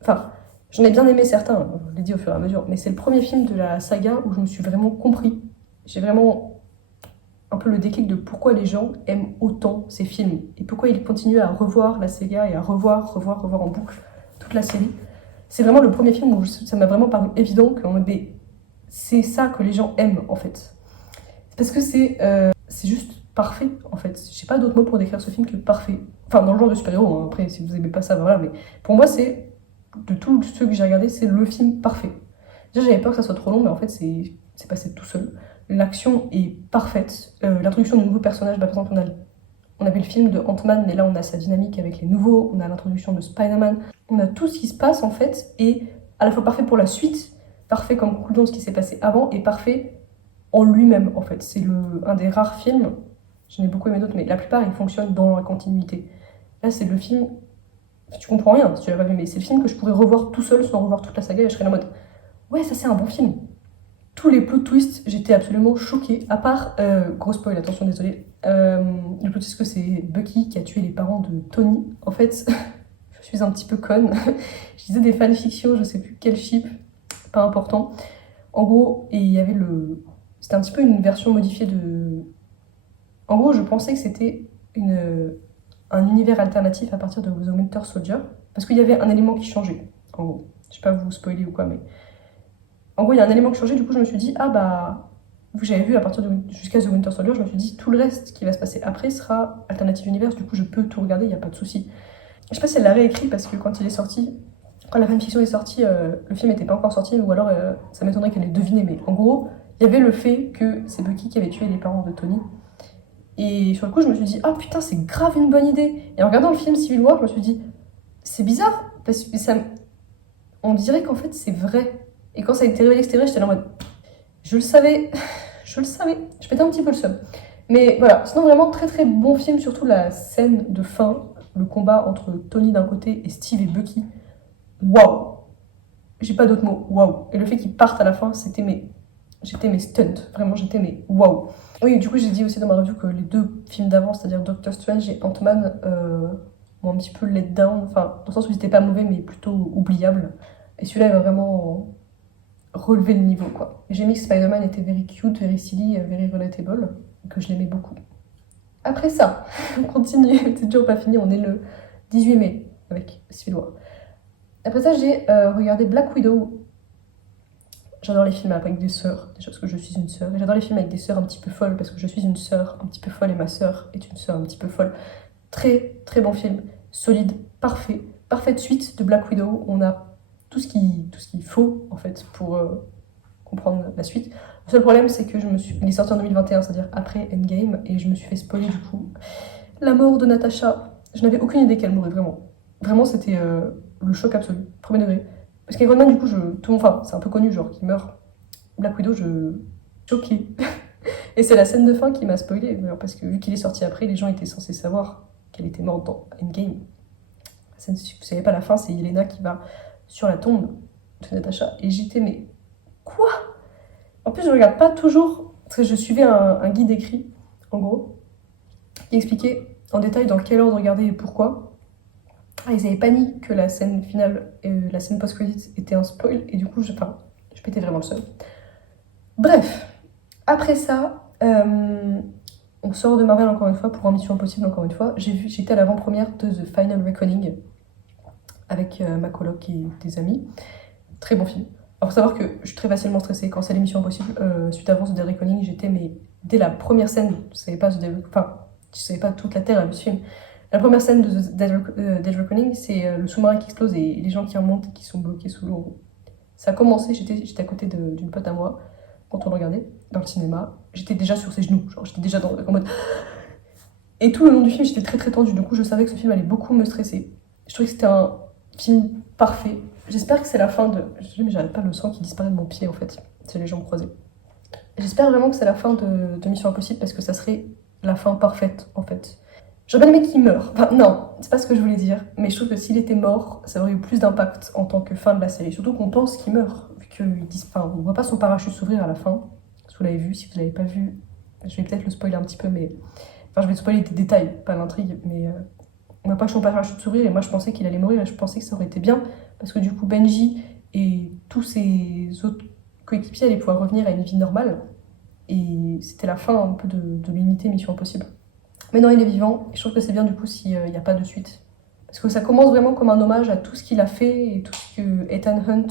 Enfin, j'en ai bien aimé certains, je l'ai dit au fur et à mesure, mais c'est le premier film de la saga où je me suis vraiment compris. J'ai vraiment un peu le déclic de pourquoi les gens aiment autant ces films et pourquoi ils continuent à revoir la saga et à revoir en boucle toute la série. C'est vraiment le premier film où ça m'a vraiment paru évident que c'est ça que les gens aiment en fait. C'est parce que c'est juste parfait en fait. J'ai pas d'autre mot pour décrire ce film que parfait. Enfin, dans le genre de super-héros, hein. Après, si vous aimez pas ça, voilà, mais pour moi, de tous ceux que j'ai regardés, c'est le film parfait. Déjà, j'avais peur que ça soit trop long, mais en fait, c'est passé tout seul. L'action est parfaite. L'introduction de nouveaux personnages, par exemple, on avait le film de Ant-Man, mais là, on a sa dynamique avec les nouveaux. On a l'introduction de Spider-Man. On a tout ce qui se passe, en fait, et à la fois parfait pour la suite, parfait comme conclusion de ce qui s'est passé avant, et parfait en lui-même, en fait. C'est un des rares films, j'en ai beaucoup aimé d'autres, mais la plupart, ils fonctionnent dans la continuité. Là, c'est le film... Tu comprends rien si tu l'as pas vu, mais c'est le film que je pourrais revoir tout seul sans revoir toute la saga et je serais en mode ouais, ça c'est un bon film. Tous les plot twists, j'étais absolument choquée. À part, gros spoil, attention, désolé. Le plot twist que c'est Bucky qui a tué les parents de Tony. En fait, je suis un petit peu conne. Je disais des fanfictions, je sais plus quel ship, pas important. En gros, et il y avait c'était un petit peu une version modifiée de. En gros, je pensais que c'était un univers alternatif à partir de The Winter Soldier, parce qu'il y avait un élément qui changeait, en gros. Je sais pas vous spoiler ou quoi, mais... En gros, il y a un élément qui changeait, du coup, je me suis dit, ah bah... Vu que j'avais vu à partir jusqu'à The Winter Soldier, je me suis dit, tout le reste qui va se passer après sera Alternative Universe, du coup, je peux tout regarder, il n'y a pas de souci. Je sais pas si elle l'a réécrit, parce que quand il est sorti, quand la fanfiction est sortie, le film n'était pas encore sorti, ou alors ça m'étonnerait qu'elle ait deviné, mais en gros, il y avait le fait que c'est Bucky qui avait tué les parents de Tony. Et sur le coup, je me suis dit, ah putain, c'est grave une bonne idée. Et en regardant le film Civil War, je me suis dit, c'est bizarre, parce que on dirait qu'en fait, c'est vrai. Et quand ça a été révélé que c'était vrai, j'étais là en mode, je le savais, je le savais. Je pétais un petit peu le seum. Mais voilà, sinon vraiment très très bon film, surtout la scène de fin, le combat entre Tony d'un côté et Steve et Bucky. Waouh! J'ai pas d'autres mots, waouh! Et le fait qu'ils partent à la fin, j'étais mes stunts, vraiment j'étais mes waouh! Oui, du coup, j'ai dit aussi dans ma review que les deux films d'avant, c'est-à-dire Doctor Strange et Ant-Man, m'ont un petit peu let down. Enfin, dans le sens où ils étaient pas mauvais, mais plutôt oubliables. Et celui-là, il va vraiment relever le niveau, quoi. J'ai mis que Spider-Man était very cute, very silly, very relatable, et que je l'aimais beaucoup. Après ça, on continue, c'est toujours pas fini, on est le 18 mai avec Civil War. Après ça, j'ai regardé Black Widow. J'adore les films avec des sœurs, déjà parce que je suis une sœur. Et j'adore les films avec des sœurs un petit peu folles parce que je suis une sœur un petit peu folle et ma sœur est une sœur un petit peu folle. Très très bon film, solide, parfait. Parfaite suite de Black Widow. On a tout ce qu'il faut en fait pour comprendre la suite. Le seul problème c'est que il est sorti en 2021, c'est-à-dire après Endgame, et je me suis fait spoiler du coup la mort de Natasha. Je n'avais aucune idée qu'elle mourrait vraiment. Vraiment c'était le choc absolu, premier degré. Parce qu'Iron Man, du coup, enfin, c'est un peu connu, genre, qu'il meurt. Black Widow, choquée. Et c'est la scène de fin qui m'a spoilé, parce que vu qu'il est sorti après, les gens étaient censés savoir qu'elle était morte dans Endgame. Si vous savez pas la fin, c'est Yelena qui va sur la tombe de Natasha. Et j'étais, mais quoi? En plus, je regarde pas toujours, parce que je suivais un guide écrit, en gros, qui expliquait en détail dans quel ordre regarder et pourquoi. Ah, ils avaient pas dit que la scène finale, la scène post-credit était un spoil, et du coup, je pétais vraiment le seum. Bref, après ça, on sort de Marvel encore une fois pour un Mission Impossible encore une fois. J'étais à l'avant-première de The Final Reckoning avec ma coloc et des amis. Très bon film. Alors, faut savoir que je suis très facilement stressée quand c'est les Missions Impossibles. Suite à The Reckoning, dès la première scène, je savais pas toute la Terre a vu ce film. La première scène de Dead Reckoning, c'est le sous-marin qui explose et les gens qui remontent et qui sont bloqués sous l'eau. Ça a commencé, j'étais à côté d'une pote à moi quand on le regardait dans le cinéma. J'étais déjà sur ses genoux, genre j'étais déjà en mode. Et tout le long du film, j'étais très très tendue. Du coup, je savais que ce film allait beaucoup me stresser. Je trouvais que c'était un film parfait. J'espère que c'est la fin de. Mais j'arrête pas le sang qui disparaît de mon pied en fait. C'est les jambes croisées. J'espère vraiment que c'est la fin de Mission Impossible parce que ça serait la fin parfaite en fait. J'aurais bien aimé qu'il meure. Enfin, non, c'est pas ce que je voulais dire. Mais je trouve que s'il était mort, ça aurait eu plus d'impact en tant que fin de la série. Surtout qu'on pense qu'il meurt, vu qu'ils disent. Enfin, on voit pas son parachute s'ouvrir à la fin. Si vous l'avez vu, si vous l'avez pas vu, je vais peut-être le spoiler un petit peu, mais. Enfin, je vais te spoiler des détails, pas l'intrigue, mais. on n'a pas chopé un parachute de sourire et moi je pensais qu'il allait mourir et je pensais que ça aurait été bien parce que du coup Benji et tous ses autres coéquipiers allaient pouvoir revenir à une vie normale et c'était la fin un peu de l'unité Mission Impossible. Mais non, il est vivant et je trouve que c'est bien du coup s'il n'y a pas de suite. Parce que ça commence vraiment comme un hommage à tout ce qu'il a fait et tout ce que Ethan Hunt,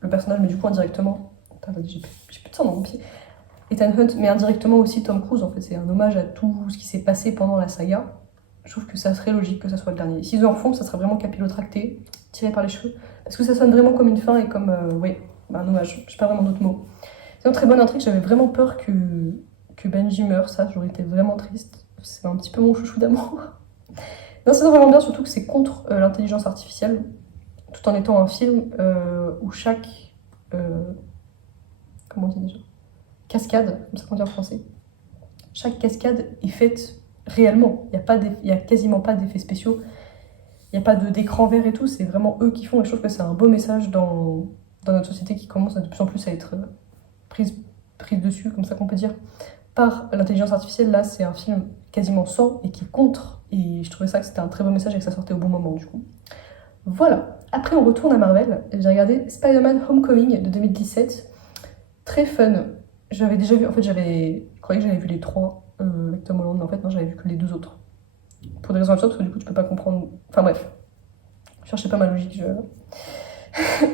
le personnage, mais du coup indirectement. Attends, j'ai plus de sang dans mon pied. Ethan Hunt, mais indirectement aussi Tom Cruise en fait. C'est un hommage à tout ce qui s'est passé pendant la saga. Je trouve que ça serait logique que ça soit le dernier. S'ils en font, ça serait vraiment capillotracté, tiré par les cheveux. Parce que ça sonne vraiment comme une fin et comme, un hommage. Je sais pas vraiment d'autres mots. Sinon, très bonne intrigue, j'avais vraiment peur que Benji meure, ça, j'aurais été vraiment triste. C'est un petit peu mon chouchou d'amour. Non, c'est vraiment bien, surtout que c'est contre l'intelligence artificielle, tout en étant un film où chaque. Comment on dit déjà cascade, comme ça qu'on dit en français. Chaque cascade est faite réellement. Il y a quasiment pas d'effets spéciaux. Il n'y a pas d'écran vert et tout. C'est vraiment eux qui font. Et je trouve que c'est un beau message dans notre société qui commence de plus en plus à être prise dessus, comme ça qu'on peut dire, par l'intelligence artificielle. Là, c'est un film quasiment sans et qui contre. Et je trouvais ça que c'était un très beau message et que ça sortait au bon moment du coup. Voilà. Après, on retourne à Marvel. J'ai regardé Spider-Man Homecoming de 2017. Très fun. J'avais déjà vu, en fait, je croyais que j'avais vu les 3 avec Tom Holland, mais en fait, non, j'avais vu que les 2 autres. Pour des raisons absurdes, parce que du coup, tu peux pas comprendre. Enfin bref, je cherchais pas ma logique.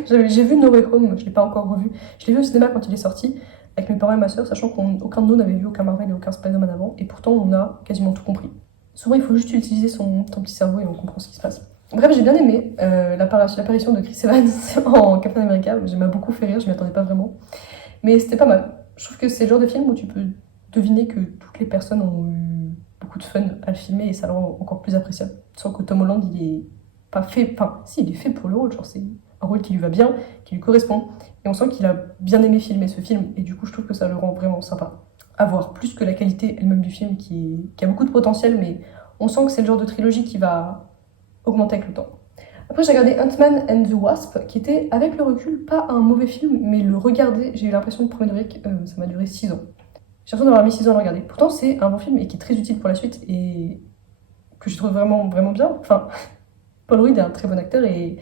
J'ai vu No Way Home, je l'ai pas encore revu. Je l'ai vu au cinéma quand il est sorti, avec mes parents et ma soeur, sachant qu'aucun de nous n'avait vu aucun Marvel et aucun Spider-Man avant, et pourtant, on a quasiment tout compris. Souvent, il faut juste utiliser ton petit cerveau et on comprend ce qui se passe. Bref, j'ai bien aimé l'apparition de Chris Evans en Captain America. M'a beaucoup fait rire, je m'y attendais pas vraiment. Mais c'était pas mal. Je trouve que c'est le genre de film où tu peux deviner que toutes les personnes ont eu beaucoup de fun à le filmer et ça le rend encore plus appréciable. Sans que Tom Holland, il est pas fait. Enfin, si, il est fait pour le rôle. Genre, c'est un rôle qui lui va bien, qui lui correspond. Et on sent qu'il a bien aimé filmer ce film. Et du coup, je trouve que ça le rend vraiment sympa. À voir, plus que la qualité elle-même du film qui a beaucoup de potentiel, mais on sent que c'est le genre de trilogie qui va augmenter avec le temps. Après, j'ai regardé Ant-Man and the Wasp, qui était, avec le recul, pas un mauvais film, mais le regarder, j'ai eu l'impression de premier degré que ça m'a duré 6 ans. J'ai l'impression d'avoir mis 6 ans à le regarder. Pourtant, c'est un bon film et qui est très utile pour la suite et que je trouve vraiment, vraiment bien. Enfin, Paul Rudd est un très bon acteur et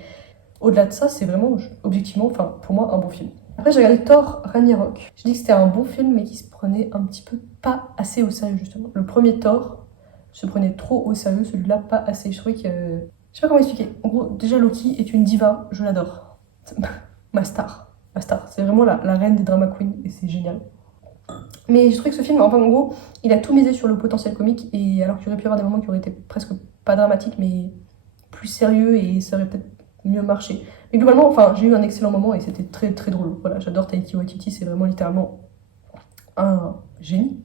au-delà de ça, c'est vraiment, objectivement, enfin, pour moi, un bon film. Après, j'ai regardé Thor Ragnarok. J'ai dit que c'était un bon film, mais qui se prenait un petit peu pas assez au sérieux, justement. Le premier Thor se prenait trop au sérieux, celui-là, pas assez. Je trouvais que. Je sais pas comment expliquer. En gros, déjà, Loki est une diva, je l'adore. Ma star. Ma star. C'est vraiment la reine des drama queens et c'est génial. Mais je trouvais que ce film, enfin, en gros, il a tout misé sur le potentiel comique et alors qu'il aurait pu y avoir des moments qui auraient été presque pas dramatiques, mais plus sérieux et ça aurait peut-être mieux marché. Mais globalement, enfin, j'ai eu un excellent moment et c'était très très drôle. Voilà, j'adore Taiki Waititi, c'est vraiment littéralement un génie.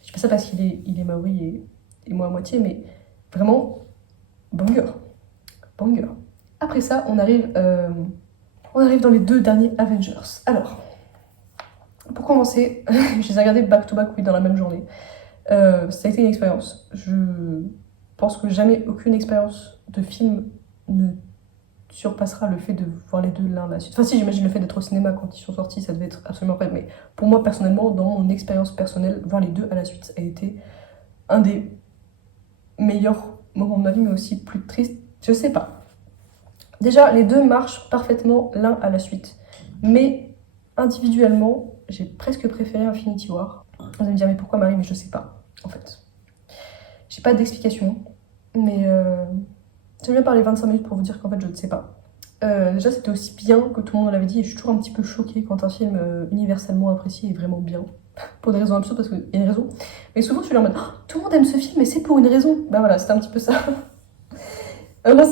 Je dis pas ça parce qu'il est maori et moi à moitié, mais vraiment banger. Banger. Après ça, on arrive dans les 2 derniers Avengers. Alors, pour commencer, je les ai regardés back-to-back, oui, dans la même journée. Ça a été une expérience. Je pense que jamais aucune expérience de film ne surpassera le fait de voir les deux l'un à la suite. Enfin si, j'imagine le fait d'être au cinéma quand ils sont sortis, ça devait être absolument vrai. Mais pour moi, personnellement, dans mon expérience personnelle, voir les deux à la suite a été un des meilleurs moments de ma vie, mais aussi plus triste. Je sais pas. Déjà, les deux marchent parfaitement l'un à la suite. Mais individuellement, j'ai presque préféré Infinity War. Vous allez me dire, mais pourquoi Marie? Mais je sais pas, en fait. J'ai pas d'explication, mais j'aime bien parler 25 minutes pour vous dire qu'en fait, je ne sais pas. Déjà, c'était aussi bien que tout le monde l'avait dit, et je suis toujours un petit peu choquée quand un film universellement apprécié est vraiment bien. Pour des raisons absurdes, parce qu'il y a une raison. Mais souvent, je suis là en mode, oh, tout le monde aime ce film, mais c'est pour une raison. Bah voilà, c'était un petit peu ça. Moi,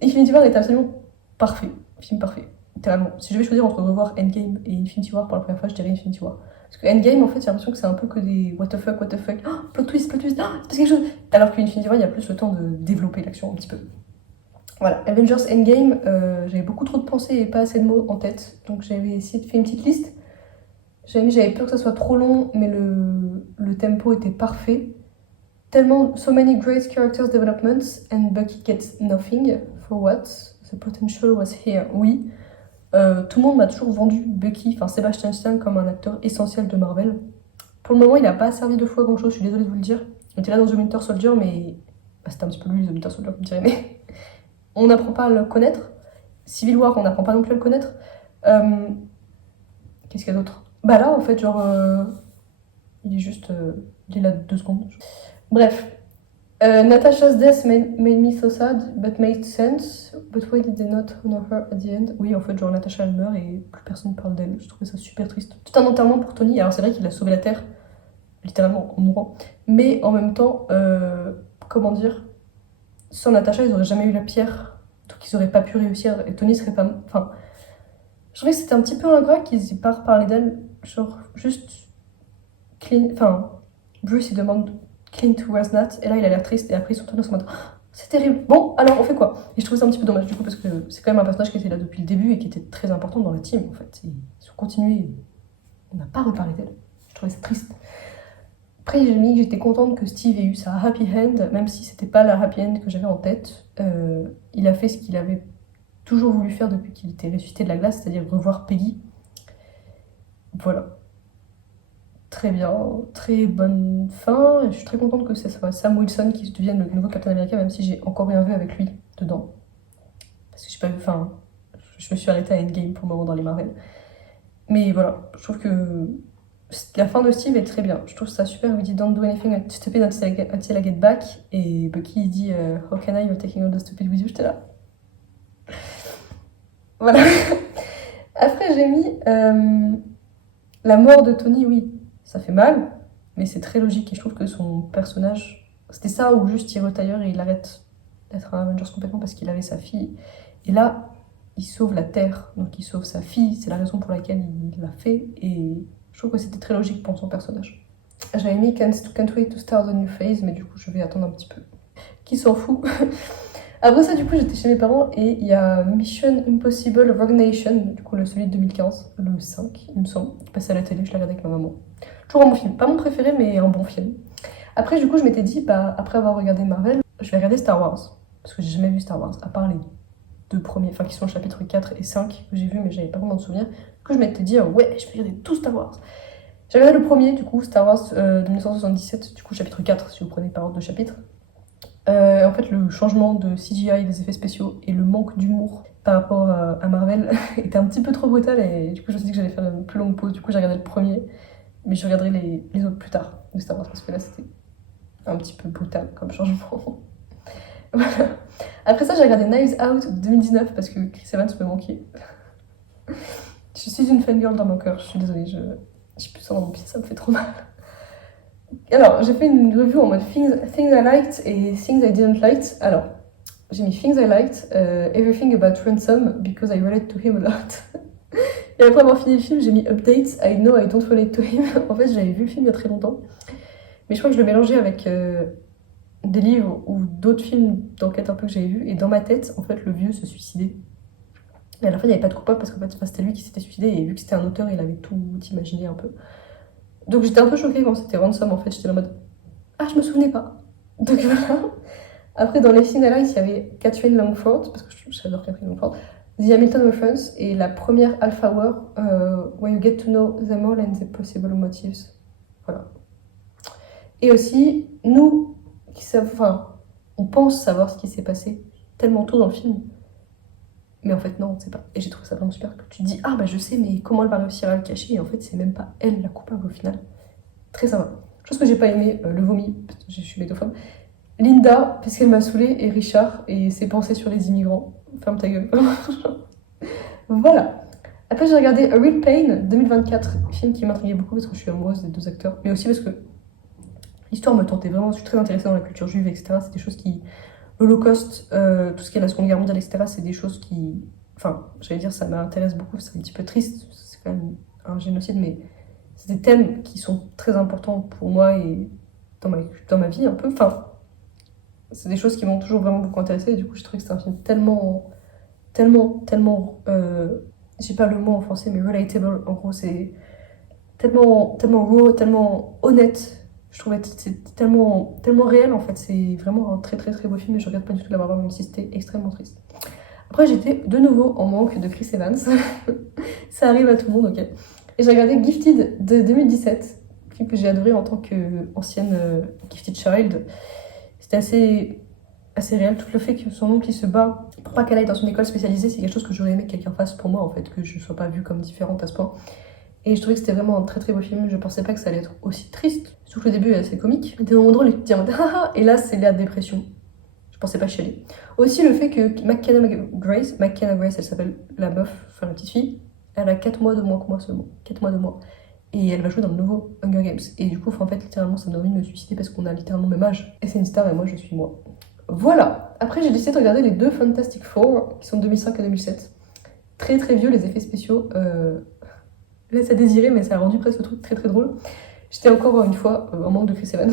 Infinity War était absolument parfait. Film parfait, littéralement. Si je devais choisir entre revoir Endgame et Infinity War pour la première fois, je dirais Infinity War. Parce que Endgame, en fait, j'ai l'impression que c'est un peu que des what the fuck, oh, plot twist, oh, c'est parce quelque chose. Alors que Infinity War, il y a plus le temps de développer l'action un petit peu. Voilà, Avengers Endgame, j'avais beaucoup trop de pensées et pas assez de mots en tête. Donc j'avais essayé de faire une petite liste. J'avais peur que ça soit trop long, mais le tempo était parfait. Tellement, so many great characters developments and Bucky gets nothing. For what? The potential was here. Oui. Tout le monde m'a toujours vendu Bucky, enfin Sebastian Stan, comme un acteur essentiel de Marvel. Pour le moment, il n'a pas servi de fou à grand chose, je suis désolée de vous le dire. Il était là dans The Winter Soldier, mais Bah, c'était un petit peu lui, The Winter Soldier, comme dirait, mais on n'apprend pas à le connaître. Civil War, on n'apprend pas non plus à le connaître. Qu'est-ce qu'il y a d'autre? Bah là, en fait, genre, il est juste... il est là 2 secondes. Bref. Natasha's death made me so sad, but made sense. But why did they not honor her at the end? Oui, en fait, genre, Natasha, elle meurt et plus personne parle d'elle. Je trouvais ça super triste. Tout un enterrement pour Tony. Alors, c'est vrai qu'il a sauvé la Terre, littéralement, en mourant. Mais en même temps, comment dire, sans Natasha, ils n'auraient jamais eu la pierre. Donc, ils n'auraient pas pu réussir. Et Tony serait pas... Enfin, je trouvais que c'était un petit peu ingrat qu'ils aient pas reparlé d'elle. Genre, juste... Clean... Enfin, Bruce, il demande Clint Where's Nat, et là, il a l'air triste. Et après, ils sont tous en mode... Oh, c'est terrible. Bon, alors, on fait quoi? Et je trouvais ça un petit peu dommage, du coup, parce que c'est quand même un personnage qui était là depuis le début et qui était très important dans la team, en fait. Ils ont continué. On n'a pas reparlé d'elle. Je trouvais ça triste. Après, j'ai mis que j'étais contente que Steve ait eu sa happy end, même si c'était pas la happy end que j'avais en tête. Il a fait ce qu'il avait toujours voulu faire depuis qu'il était ressuscité de la glace, c'est-à-dire revoir Peggy. Voilà. Très bien, très bonne fin. Je suis très contente que ce soit Sam Wilson qui devienne le nouveau Captain America, même si j'ai encore rien vu avec lui dedans. Parce que j'ai pas vu, enfin, je me suis arrêtée à Endgame pour le moment dans les Marvel. Mais voilà, je trouve que la fin de Steve est très bien. Je trouve ça super. Il dit Don't do anything stupid until I get back. Et Bucky il dit How can I, you're taking all the stupid with you. J'étais là. Voilà. Après, j'ai mis la mort de Tony, oui, ça fait mal, mais c'est très logique. Et je trouve que son personnage, c'était ça ou juste il retire et il arrête d'être un Avengers complètement parce qu'il avait sa fille. Et là, il sauve la Terre, donc il sauve sa fille. C'est la raison pour laquelle il l'a fait. Et je trouve que c'était très logique pour son personnage. J'avais mis can't wait to start the new phase, mais du coup, je vais attendre un petit peu. Qui s'en fout? Après ça, du coup, j'étais chez mes parents et il y a Mission Impossible Rogue Nation, du coup, celui de 2015, le 5, il me semble, qui passait à la télé, je l'ai regardé avec ma maman. Toujours un bon film, pas mon préféré, mais un bon film. Après, du coup, je m'étais dit, bah, après avoir regardé Marvel, je vais regarder Star Wars, parce que j'ai jamais vu Star Wars, à part les 2 premiers, enfin, qui sont le chapitre 4 et 5 que j'ai vu, mais j'avais pas vraiment de souvenir. Du coup, je m'étais dit, ouais, je vais regarder tout Star Wars. J'ai regardé le premier, du coup, Star Wars de 1977, du coup, chapitre 4, si vous prenez par ordre de chapitre. En fait, le changement de CGI, des effets spéciaux et le manque d'humour par rapport à Marvel était un petit peu trop brutal et du coup, je me suis dit que j'allais faire une plus longue pause. Du coup, j'ai regardé le premier, mais je regarderai les autres plus tard de Star Wars parce que là, c'était un petit peu brutal comme changement. Voilà. Après ça, j'ai regardé Knives Out de 2019 parce que Chris Evans me manquait. Je suis une fangirl dans mon cœur, je suis désolée, j'ai plus ça dans mon pied, ça me fait trop mal. Alors, j'ai fait une review en mode things I liked et Things I didn't like. Alors, j'ai mis Things I liked, Everything About Ransom, because I relate to him a lot. Et après avoir fini le film, j'ai mis Updates, I know I don't relate to him. En fait, j'avais vu le film il y a très longtemps, mais je crois que je le mélangeais avec des livres ou d'autres films d'enquête un peu que j'avais vus. Et dans ma tête, en fait, le vieux se suicidait. Et à la fin, il n'y avait pas de coupable parce qu'en fait, c'était lui qui s'était suicidé et vu que c'était un auteur, il avait tout imaginé un peu. Donc j'étais un peu choquée quand c'était Ransom, en fait, j'étais en mode ah, je me souvenais pas. Donc voilà. Après, dans les Things I Liked, il y avait Catherine Langford, parce que j'adore Catherine Langford, The Hamilton Reference et la première Alpha War, When You Get to Know Them All and the Possible Motives. Voilà. Et aussi, nous, qui savons, enfin, on pense savoir ce qui s'est passé tellement tôt dans le film, mais en fait, non, on ne sait pas. Et j'ai trouvé ça vraiment super que tu te dis ah, bah je sais, mais comment elle va réussir à le cacher? Et en fait, c'est même pas elle la coupable au final. Très sympa. Chose que j'ai pas aimé, le vomi, parce que je suis métophobe. Linda, parce qu'elle m'a saoulée, et Richard, et ses pensées sur les immigrants. Ferme ta gueule. Voilà. Après, j'ai regardé A Real Pain 2024, film qui m'intriguait beaucoup parce que je suis amoureuse des 2 acteurs, mais aussi parce que l'histoire me tentait vraiment. Je suis très intéressée dans la culture juive, etc. C'est des choses qui. L'Holocauste, tout ce qui est la Seconde Guerre mondiale, etc., c'est des choses qui. Enfin, j'allais dire, ça m'intéresse beaucoup, c'est un petit peu triste, c'est quand même un génocide, mais c'est des thèmes qui sont très importants pour moi et dans ma vie un peu. Enfin, c'est des choses qui m'ont toujours vraiment beaucoup intéressée et du coup, je trouve que c'est un film tellement, j'ai pas le mot en français, mais relatable. En gros, c'est tellement raw, tellement honnête. Je trouvais que c'est tellement réel en fait. C'est vraiment un très beau film et je regrette pas du tout de l'avoir vu, même si c'était extrêmement triste. Après, j'étais de nouveau en manque de Chris Evans. Ça arrive à tout le monde, ok. Et j'ai regardé Gifted de 2017, film que j'ai adoré en tant qu'ancienne Gifted Child. C'était assez assez réel. Tout le fait que son oncle il se bat pour pas qu'elle aille dans une école spécialisée, c'est quelque chose que j'aurais aimé que quelqu'un fasse pour moi en fait, que je sois pas vue comme différente à ce point. Et je trouvais que c'était vraiment un très très beau film. Je pensais pas que ça allait être aussi triste. Surtout que le début est assez comique. Des moments drôles, et tu te dis en mode haha, et là c'est la dépression. Je pensais pas chialer. Aussi le fait que McKenna Grace, elle s'appelle la meuf, enfin la petite fille, elle a 4 mois de moins que moi seulement. 4 mois de moins. Et elle va jouer dans le nouveau Hunger Games. Et du coup, en fait, littéralement, ça me donne envie de me suicider parce qu'on a littéralement le même âge. Et c'est une star et moi, je suis moi. Voilà. Après, j'ai décidé de regarder les 2 Fantastic Four, qui sont de 2005 et 2007. Très très vieux, les effets spéciaux. Laisse à désirer, mais ça a rendu presque le truc très très drôle. J'étais encore une fois en manque de Chris Evans.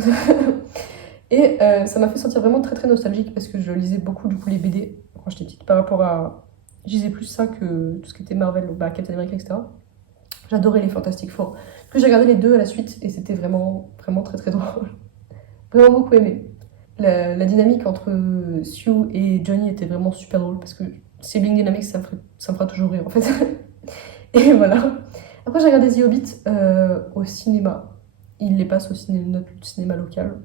Et ça m'a fait sentir vraiment très très nostalgique parce que je lisais beaucoup du coup les BD quand j'étais petite par rapport à. Je lisais plus ça que tout ce qui était Marvel, bah, Captain America, etc. J'adorais les Fantastic Four. Puis j'ai regardé les 2 à la suite et c'était vraiment vraiment très très drôle. Vraiment beaucoup aimé. La dynamique entre Sue et Johnny était vraiment super drôle parce que sibling dynamique ça me fera toujours rire en fait. Et voilà. Après j'ai regardé The Hobbit au cinéma. Il les passe au notre cinéma local.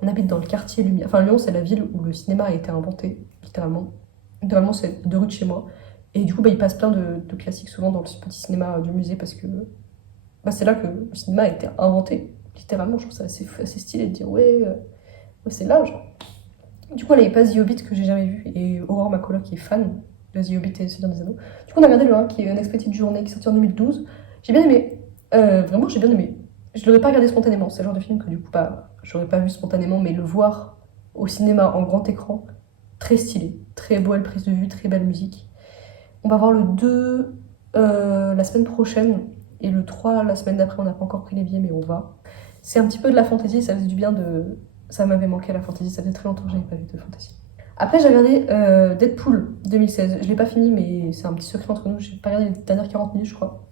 On habite dans le quartier Lumière. Enfin, Lyon, c'est la ville où le cinéma a été inventé, littéralement. Littéralement, c'est 2 rues de chez moi. Et du coup, bah, il passe plein de classiques souvent dans le petit cinéma du musée parce que bah, c'est là que le cinéma a été inventé. Littéralement, je trouve ça assez stylé de dire ouais, ouais, c'est là, genre. Du coup, là, il passe The Hobbit que j'ai jamais vu. Et Aurore, ma coloc, qui est fan de The Hobbit et le Seigneur des Anneaux. Du coup, on a regardé le 1 qui est Une expéditive journée qui est sorti en 2012. J'ai bien aimé. Vraiment, j'ai bien aimé. Je l'aurais pas regardé spontanément. C'est le genre de film que du coup, bah, j'aurais pas vu spontanément, mais le voir au cinéma en grand écran, très stylé. Très belle prise de vue, très belle musique. On va voir le 2 la semaine prochaine et le 3 la semaine d'après. On n'a pas encore pris les billets, mais on va. C'est un petit peu de la fantasy, ça faisait du bien de. Ça m'avait manqué la fantasy, ça faisait très longtemps que j'avais pas vu de fantasy. Après, j'ai regardé Deadpool 2016. Je l'ai pas fini, mais c'est un petit secret entre nous. J'ai pas regardé les dernières 40 minutes, je crois.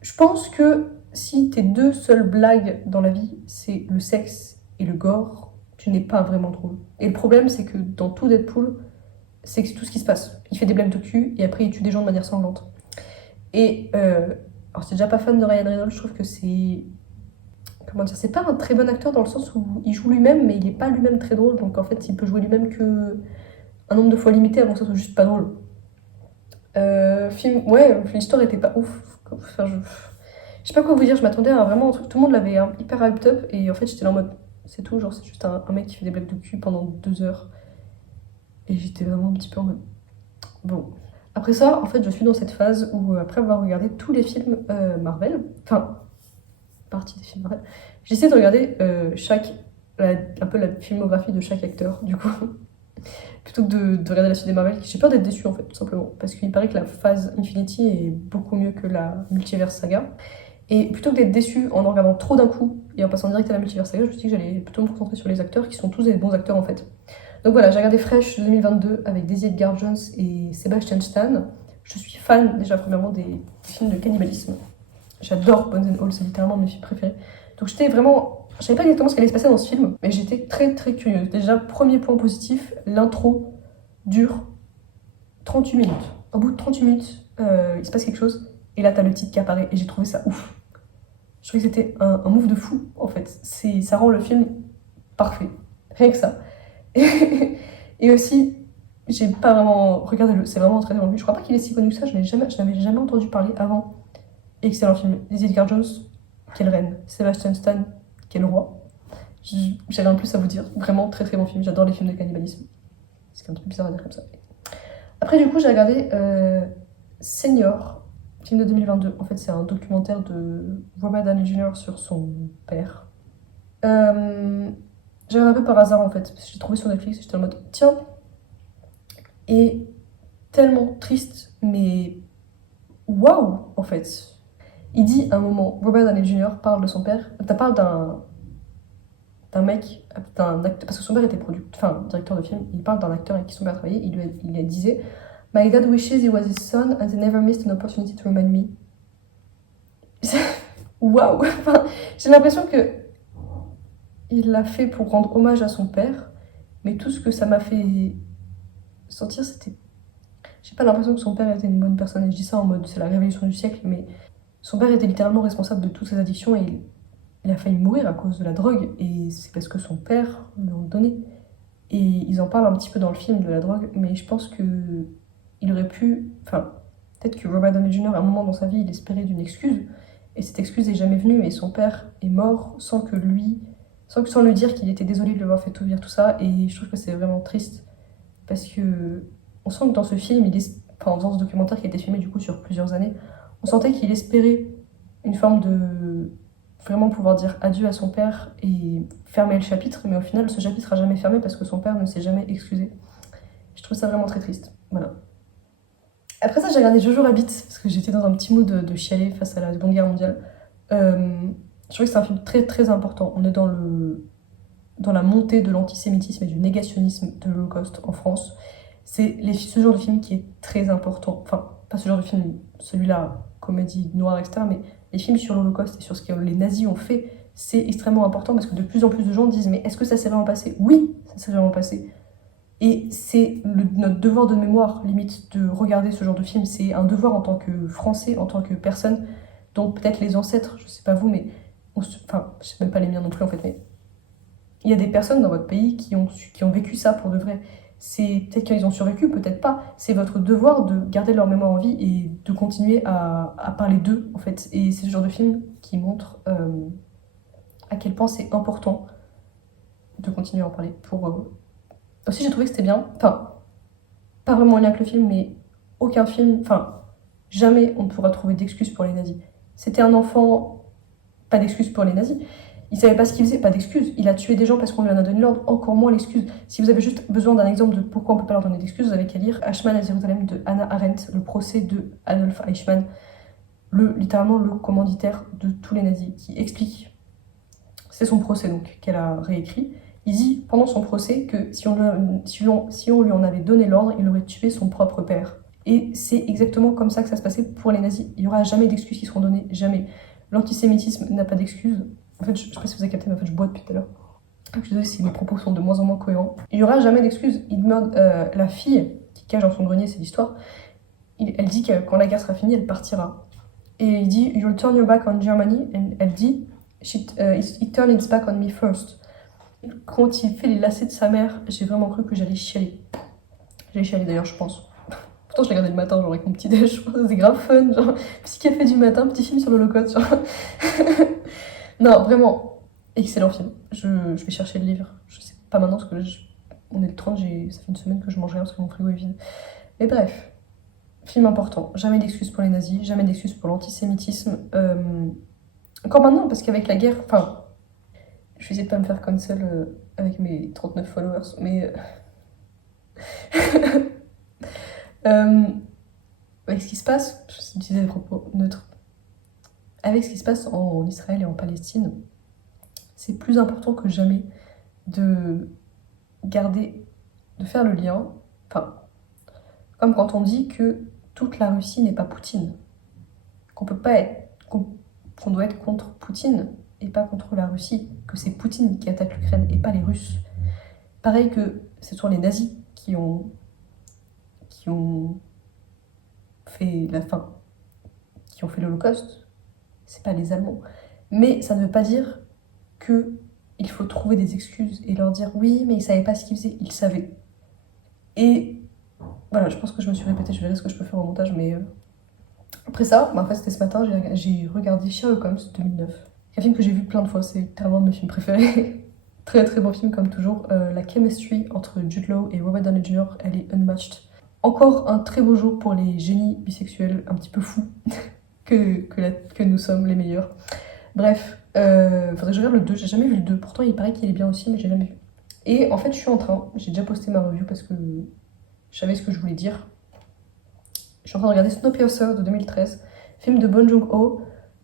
Je pense que si tes 2 seules blagues dans la vie, c'est le sexe et le gore, tu n'es pas vraiment drôle. Et le problème, c'est que dans tout Deadpool, c'est que c'est tout ce qui se passe. Il fait des blagues de cul et après il tue des gens de manière sanglante. Et alors, c'est déjà pas fan de Ryan Reynolds, je trouve que c'est. Comment dire, c'est pas un très bon acteur dans le sens où il joue lui-même, mais il est pas lui-même très drôle. Donc en fait, il peut jouer lui-même que un nombre de fois limité avant que ça soit juste pas drôle. Film, ouais, l'histoire était pas ouf. Enfin, je sais pas quoi vous dire, je m'attendais à vraiment un truc. Tout le monde l'avait hyper hyped up et en fait, j'étais là en mode c'est tout, genre c'est juste un mec qui fait des blagues de cul pendant 2 heures. Et j'étais vraiment un petit peu en mode bon. Après ça, en fait, je suis dans cette phase où, après avoir regardé tous les films Marvel, enfin, partie des films Marvel, j'essaie de regarder un peu la filmographie de chaque acteur, du coup, plutôt que de regarder la suite des Marvel. J'ai peur d'être déçue, en fait, tout simplement, parce qu'il paraît que la phase Infinity est beaucoup mieux que la Multiverse Saga. Et plutôt que d'être déçue en regardant trop d'un coup et en passant direct à la Multiverse Saga, je me suis dit que j'allais plutôt me concentrer sur les acteurs qui sont tous des bons acteurs, en fait. Donc voilà, j'ai regardé Fresh 2022 avec Daisy Edgar Jones et Sebastian Stan. Je suis fan déjà premièrement des films de cannibalisme. J'adore Bones and All, c'est littéralement mes films préférés. Donc j'étais vraiment. Je savais pas exactement ce qui allait se passer dans ce film, mais j'étais très très curieuse. Déjà, premier point positif, l'intro dure 38 minutes. Au bout de 38 minutes, il se passe quelque chose, et là t'as le titre qui apparaît, et j'ai trouvé ça ouf. Je trouvais que c'était un move de fou, en fait. Ça rend le film parfait. Rien que ça. Et aussi, j'ai pas vraiment regardé c'est vraiment très long. Je crois pas qu'il est si connu que ça, je n'avais jamais entendu parler avant. Excellent film. Lizzie Edgar Jones, quelle reine. Sebastian Stan, quel roi. J'avais un plus à vous dire. Vraiment très très bon film. J'adore les films de cannibalisme. C'est un peu bizarre à dire comme ça. Après, du coup, j'ai regardé Senior, film de 2022. En fait, c'est un documentaire de Robert Downey Jr. sur son père. J'avais un peu par hasard en fait, parce que j'ai trouvé sur Netflix et j'étais en mode tiens, et tellement triste, mais waouh en fait. Il dit à un moment, Robert Downey Jr. parle de son père, parle d'un mec, d'un acteur, parce que son père était directeur de film, il parle d'un acteur avec qui son père travaillait, il disait My dad wishes he was his son and they never missed an opportunity to remind me. Waouh. J'ai l'impression que il l'a fait pour rendre hommage à son père, mais tout ce que ça m'a fait sentir, c'était. J'ai pas l'impression que son père était une bonne personne, et je dis ça en mode c'est la révolution du siècle, mais son père était littéralement responsable de toutes ses addictions et il a failli mourir à cause de la drogue, et c'est parce que son père lui a donné. Et ils en parlent un petit peu dans le film de la drogue, mais je pense que il aurait pu... Enfin, peut-être que Robert Downey Jr., à un moment dans sa vie, il espérait d'une excuse, et cette excuse n'est jamais venue, et son père est mort sans lui dire qu'il était désolé de lui avoir fait tout vivre, tout ça, et je trouve que c'est vraiment triste, parce que on sent que dans ce film, enfin, dans ce documentaire qui a été filmé du coup sur plusieurs années, on sentait qu'il espérait une forme de vraiment pouvoir dire adieu à son père et fermer le chapitre, mais au final, ce chapitre sera jamais fermé parce que son père ne s'est jamais excusé. Je trouve ça vraiment très triste. Voilà. Après ça, j'ai regardé Jojo Rabbit parce que j'étais dans un petit mood de chialer face à la Seconde Guerre mondiale. Je trouve que c'est un film très très important. On est dans la montée de l'antisémitisme et du négationnisme de l'Holocauste en France. C'est ce genre de film qui est très important. Enfin, pas ce genre de film, celui-là, comédie noire, etc. Mais les films sur l'Holocauste et sur ce que les nazis ont fait, c'est extrêmement important parce que de plus en plus de gens disent mais est-ce que ça s'est vraiment passé? Oui, ça s'est vraiment passé. Et c'est notre devoir de mémoire, limite, de regarder ce genre de film. C'est un devoir en tant que Français, en tant que personne, dont peut-être les ancêtres, je sais pas vous, mais... Enfin, je sais même pas les miens non plus en fait, mais... Il y a des personnes dans votre pays qui ont vécu ça pour de vrai. C'est peut-être qu'ils ont survécu, peut-être pas. C'est votre devoir de garder leur mémoire en vie et de continuer à parler d'eux, en fait. Et c'est ce genre de film qui montre à quel point c'est important de continuer à en parler. Aussi, j'ai trouvé que c'était bien. Enfin, pas vraiment en lien avec le film, mais aucun film... Enfin, jamais on ne pourra trouver d'excuses pour les nazis. C'était un enfant... Pas d'excuses pour les nazis. Il savait pas ce qu'il faisait, pas d'excuses. Il a tué des gens parce qu'on lui en a donné l'ordre, encore moins l'excuse. Si vous avez juste besoin d'un exemple de pourquoi on peut pas leur donner d'excuses, vous avez qu'à lire Eichmann à Jérusalem de Hannah Arendt, le procès de Adolf Eichmann, littéralement le commanditaire de tous les nazis, qui explique, c'est son procès donc, qu'elle a réécrit. Il dit pendant son procès que si on lui en avait donné l'ordre, il aurait tué son propre père. Et c'est exactement comme ça que ça se passait pour les nazis. Il n'y aura jamais d'excuses qui seront données, jamais. L'antisémitisme n'a pas d'excuses. En fait, je sais pas si vous avez capté, mais en fait, je bois depuis tout à l'heure. Je suis désolée si mes propos sont de moins en moins cohérents. Il n'y aura jamais d'excuses. Il demande la fille qui cache dans son grenier, c'est l'histoire. Elle dit que quand la guerre sera finie, elle partira. Et il dit You'll turn your back on Germany. Et elle dit It turned its back on me first. Quand il fait les lacets de sa mère, j'ai vraiment cru que j'allais chialer. J'allais chialer d'ailleurs, je pense. Pourtant, je l'ai regardé le matin, genre avec mon petit déj. Je pense que c'est grave fun. Genre, petit café du matin, petit film sur l'Holocauste. Non, vraiment, excellent film. Je vais chercher le livre. Je sais pas maintenant, parce que là, on est le 30, ça fait une semaine que je mange rien parce que mon frigo est vide. Mais bref, film important. Jamais d'excuses pour les nazis, jamais d'excuses pour l'antisémitisme. Encore maintenant, parce qu'avec la guerre... Enfin, je vais essayer de pas me faire cancel avec mes 39 followers, mais... avec ce qui se passe, je disais des propos neutres. Avec ce qui se passe en Israël et en Palestine, c'est plus important que jamais de faire le lien, enfin, comme quand on dit que toute la Russie n'est pas Poutine, qu'on doit être contre Poutine et pas contre la Russie, que c'est Poutine qui attaque l'Ukraine et pas les Russes. Pareil que ce sont les nazis qui ont fait qui ont fait l'Holocauste, c'est pas les Allemands. Mais ça ne veut pas dire que il faut trouver des excuses et leur dire oui, mais ils savaient pas ce qu'ils faisaient, ils savaient. Et voilà, je pense que je me suis répétée, je verrai ce que je peux faire au montage, mais après ça, en fait c'était ce matin, j'ai regardé Sherlock Holmes 2009. C'est un film que j'ai vu plein de fois, c'est littéralement un de mes films préférés. Très très bon film comme toujours. La chemistry entre Jude Law et Robert Downey Jr., elle est unmatched. Encore un très beau jour pour les génies bisexuels un petit peu fous que nous sommes les meilleurs. Bref, faudrait que je regarde le 2, j'ai jamais vu le 2, pourtant il paraît qu'il est bien aussi, mais j'ai jamais vu. Et en fait, je suis en train, j'ai déjà posté ma review parce que je savais ce que je voulais dire. Je suis en train de regarder Snowpiercer de 2013, film de Bong Joon-ho.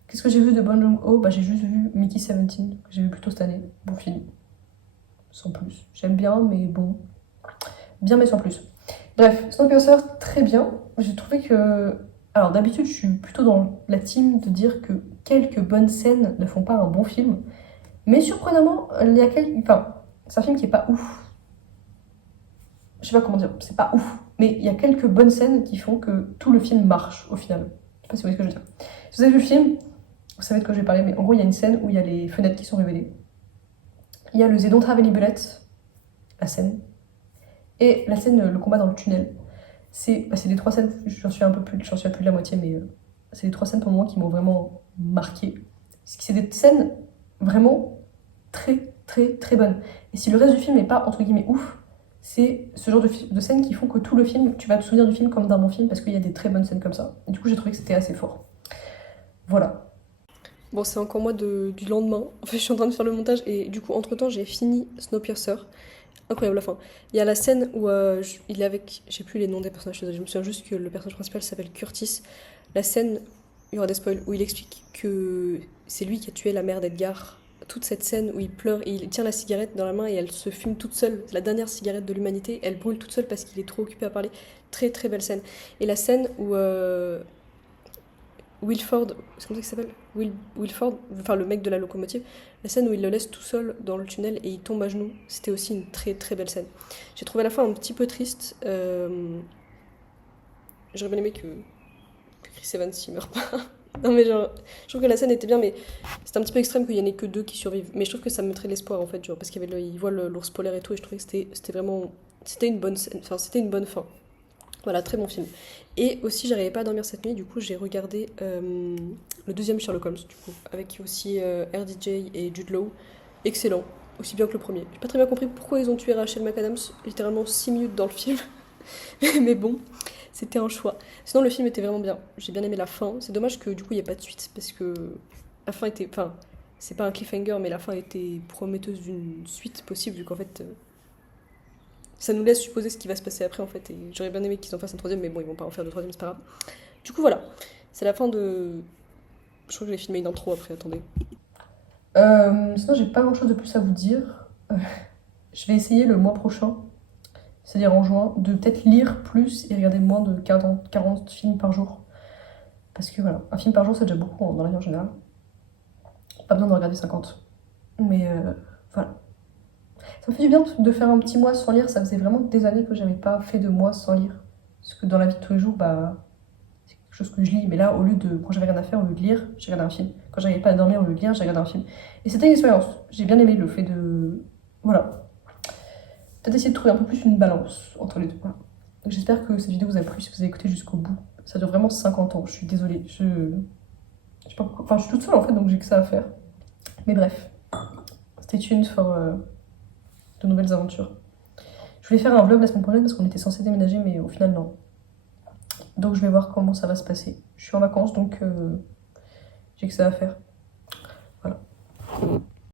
Qu'est-ce que j'ai vu de Bong Joon-ho? Bah, j'ai juste vu Mickey 17, que j'ai vu plus tôt cette année. Bon film, sans plus. J'aime bien, mais bon. Bien, mais sans plus. Bref, Snowpiercer, très bien. J'ai trouvé que... Alors d'habitude, je suis plutôt dans la team de dire que quelques bonnes scènes ne font pas un bon film. Mais surprenamment, il y a quelques... Enfin, c'est un film qui est pas ouf. Je sais pas comment dire, c'est pas ouf. Mais il y a quelques bonnes scènes qui font que tout le film marche, au final. Je sais pas si vous voyez ce que je veux dire. Si vous avez vu le film, vous savez de quoi je vais parler, mais en gros, il y a une scène où il y a les fenêtres qui sont révélées. Il y a le They Don't Have Any Bullets, la scène. Et la scène, le combat dans le tunnel, c'est les 3 scènes, j'en suis à plus de la moitié, mais c'est les 3 scènes pour moi qui m'ont vraiment marqué. Parce que c'est des scènes vraiment très très très bonnes. Et si le reste du film n'est pas entre guillemets ouf, c'est ce genre de scènes qui font que tout le film, tu vas te souvenir du film comme d'un bon film parce qu'il y a des très bonnes scènes comme ça. Et du coup, j'ai trouvé que c'était assez fort. Voilà. Bon, c'est encore moi du lendemain. En fait, je suis en train de faire le montage et du coup, entre-temps, j'ai fini Snowpiercer. Incroyable la fin. Il y a la scène où il est avec. J'ai plus les noms des personnages, je me souviens juste que le personnage principal s'appelle Curtis. La scène, il y aura des spoils, où il explique que c'est lui qui a tué la mère d'Edgar. Toute cette scène où il pleure et il tient la cigarette dans la main et elle se fume toute seule. La dernière cigarette de l'humanité, elle brûle toute seule parce qu'il est trop occupé à parler. Très très belle scène. Et la scène où Wilford, c'est comme ça qu'il s'appelle, Wilford, enfin le mec de la locomotive, la scène où il le laisse tout seul dans le tunnel et il tombe à genoux, c'était aussi une très très belle scène. J'ai trouvé la fin un petit peu triste. J'aurais bien aimé que Chris Evans s'y meure pas. Non mais genre, je trouve que la scène était bien, mais c'est un petit peu extrême qu'il y en ait que 2 qui survivent. Mais je trouve que ça me mettrait de l'espoir en fait, genre, parce qu'il y avait il voit l'ours polaire et tout, et je trouvais que c'était vraiment, c'était une bonne scène, enfin c'était une bonne fin. Voilà, très bon film. Et aussi, j'arrivais pas à dormir cette nuit, du coup, j'ai regardé le deuxième Sherlock Holmes, du coup, avec aussi RDJ et Jude Law. Excellent, aussi bien que le premier. J'ai pas très bien compris pourquoi ils ont tué Rachel McAdams, littéralement 6 minutes dans le film. Mais bon, c'était un choix. Sinon, le film était vraiment bien. J'ai bien aimé la fin. C'est dommage que du coup, il n'y ait pas de suite, parce que la fin était. Enfin, c'est pas un cliffhanger, mais la fin était prometteuse d'une suite possible, vu qu'en fait, ça nous laisse supposer ce qui va se passer après en fait. Et j'aurais bien aimé qu'ils en fassent un troisième, mais bon, ils vont pas en faire de troisième, c'est pas grave. Du coup, voilà. C'est la fin de. Je crois que j'ai filmé une intro après, attendez. Sinon, j'ai pas grand chose de plus à vous dire. Je vais essayer le mois prochain, c'est-à-dire en juin, de peut-être lire plus et regarder moins de 40 films par jour. Parce que voilà, un film par jour, c'est déjà beaucoup dans la vie en général. Pas besoin de regarder 50. Mais voilà. Ça me fait du bien de faire un petit mois sans lire. Ça faisait vraiment des années que j'avais pas fait de mois sans lire. Parce que dans la vie de tous les jours, bah, c'est quelque chose que je lis. Mais là, quand j'avais rien à faire, au lieu de lire, j'ai regardé un film. Quand j'arrivais pas à dormir, au lieu de lire, j'ai regardé un film. Et c'était une expérience. J'ai bien aimé le fait de. Voilà. Peut-être essayer de trouver un peu plus une balance entre les deux. Voilà. Donc j'espère que cette vidéo vous a plu si vous avez écouté jusqu'au bout. Ça dure vraiment 50 ans. Je suis désolée. Je sais pas pourquoi. Enfin, je suis toute seule en fait, donc j'ai que ça à faire. Mais bref. Stay tuned for de nouvelles aventures. Je voulais faire un vlog la semaine prochaine parce qu'on était censé déménager, mais au final, non. Donc je vais voir comment ça va se passer. Je suis en vacances, donc j'ai que ça à faire. Voilà.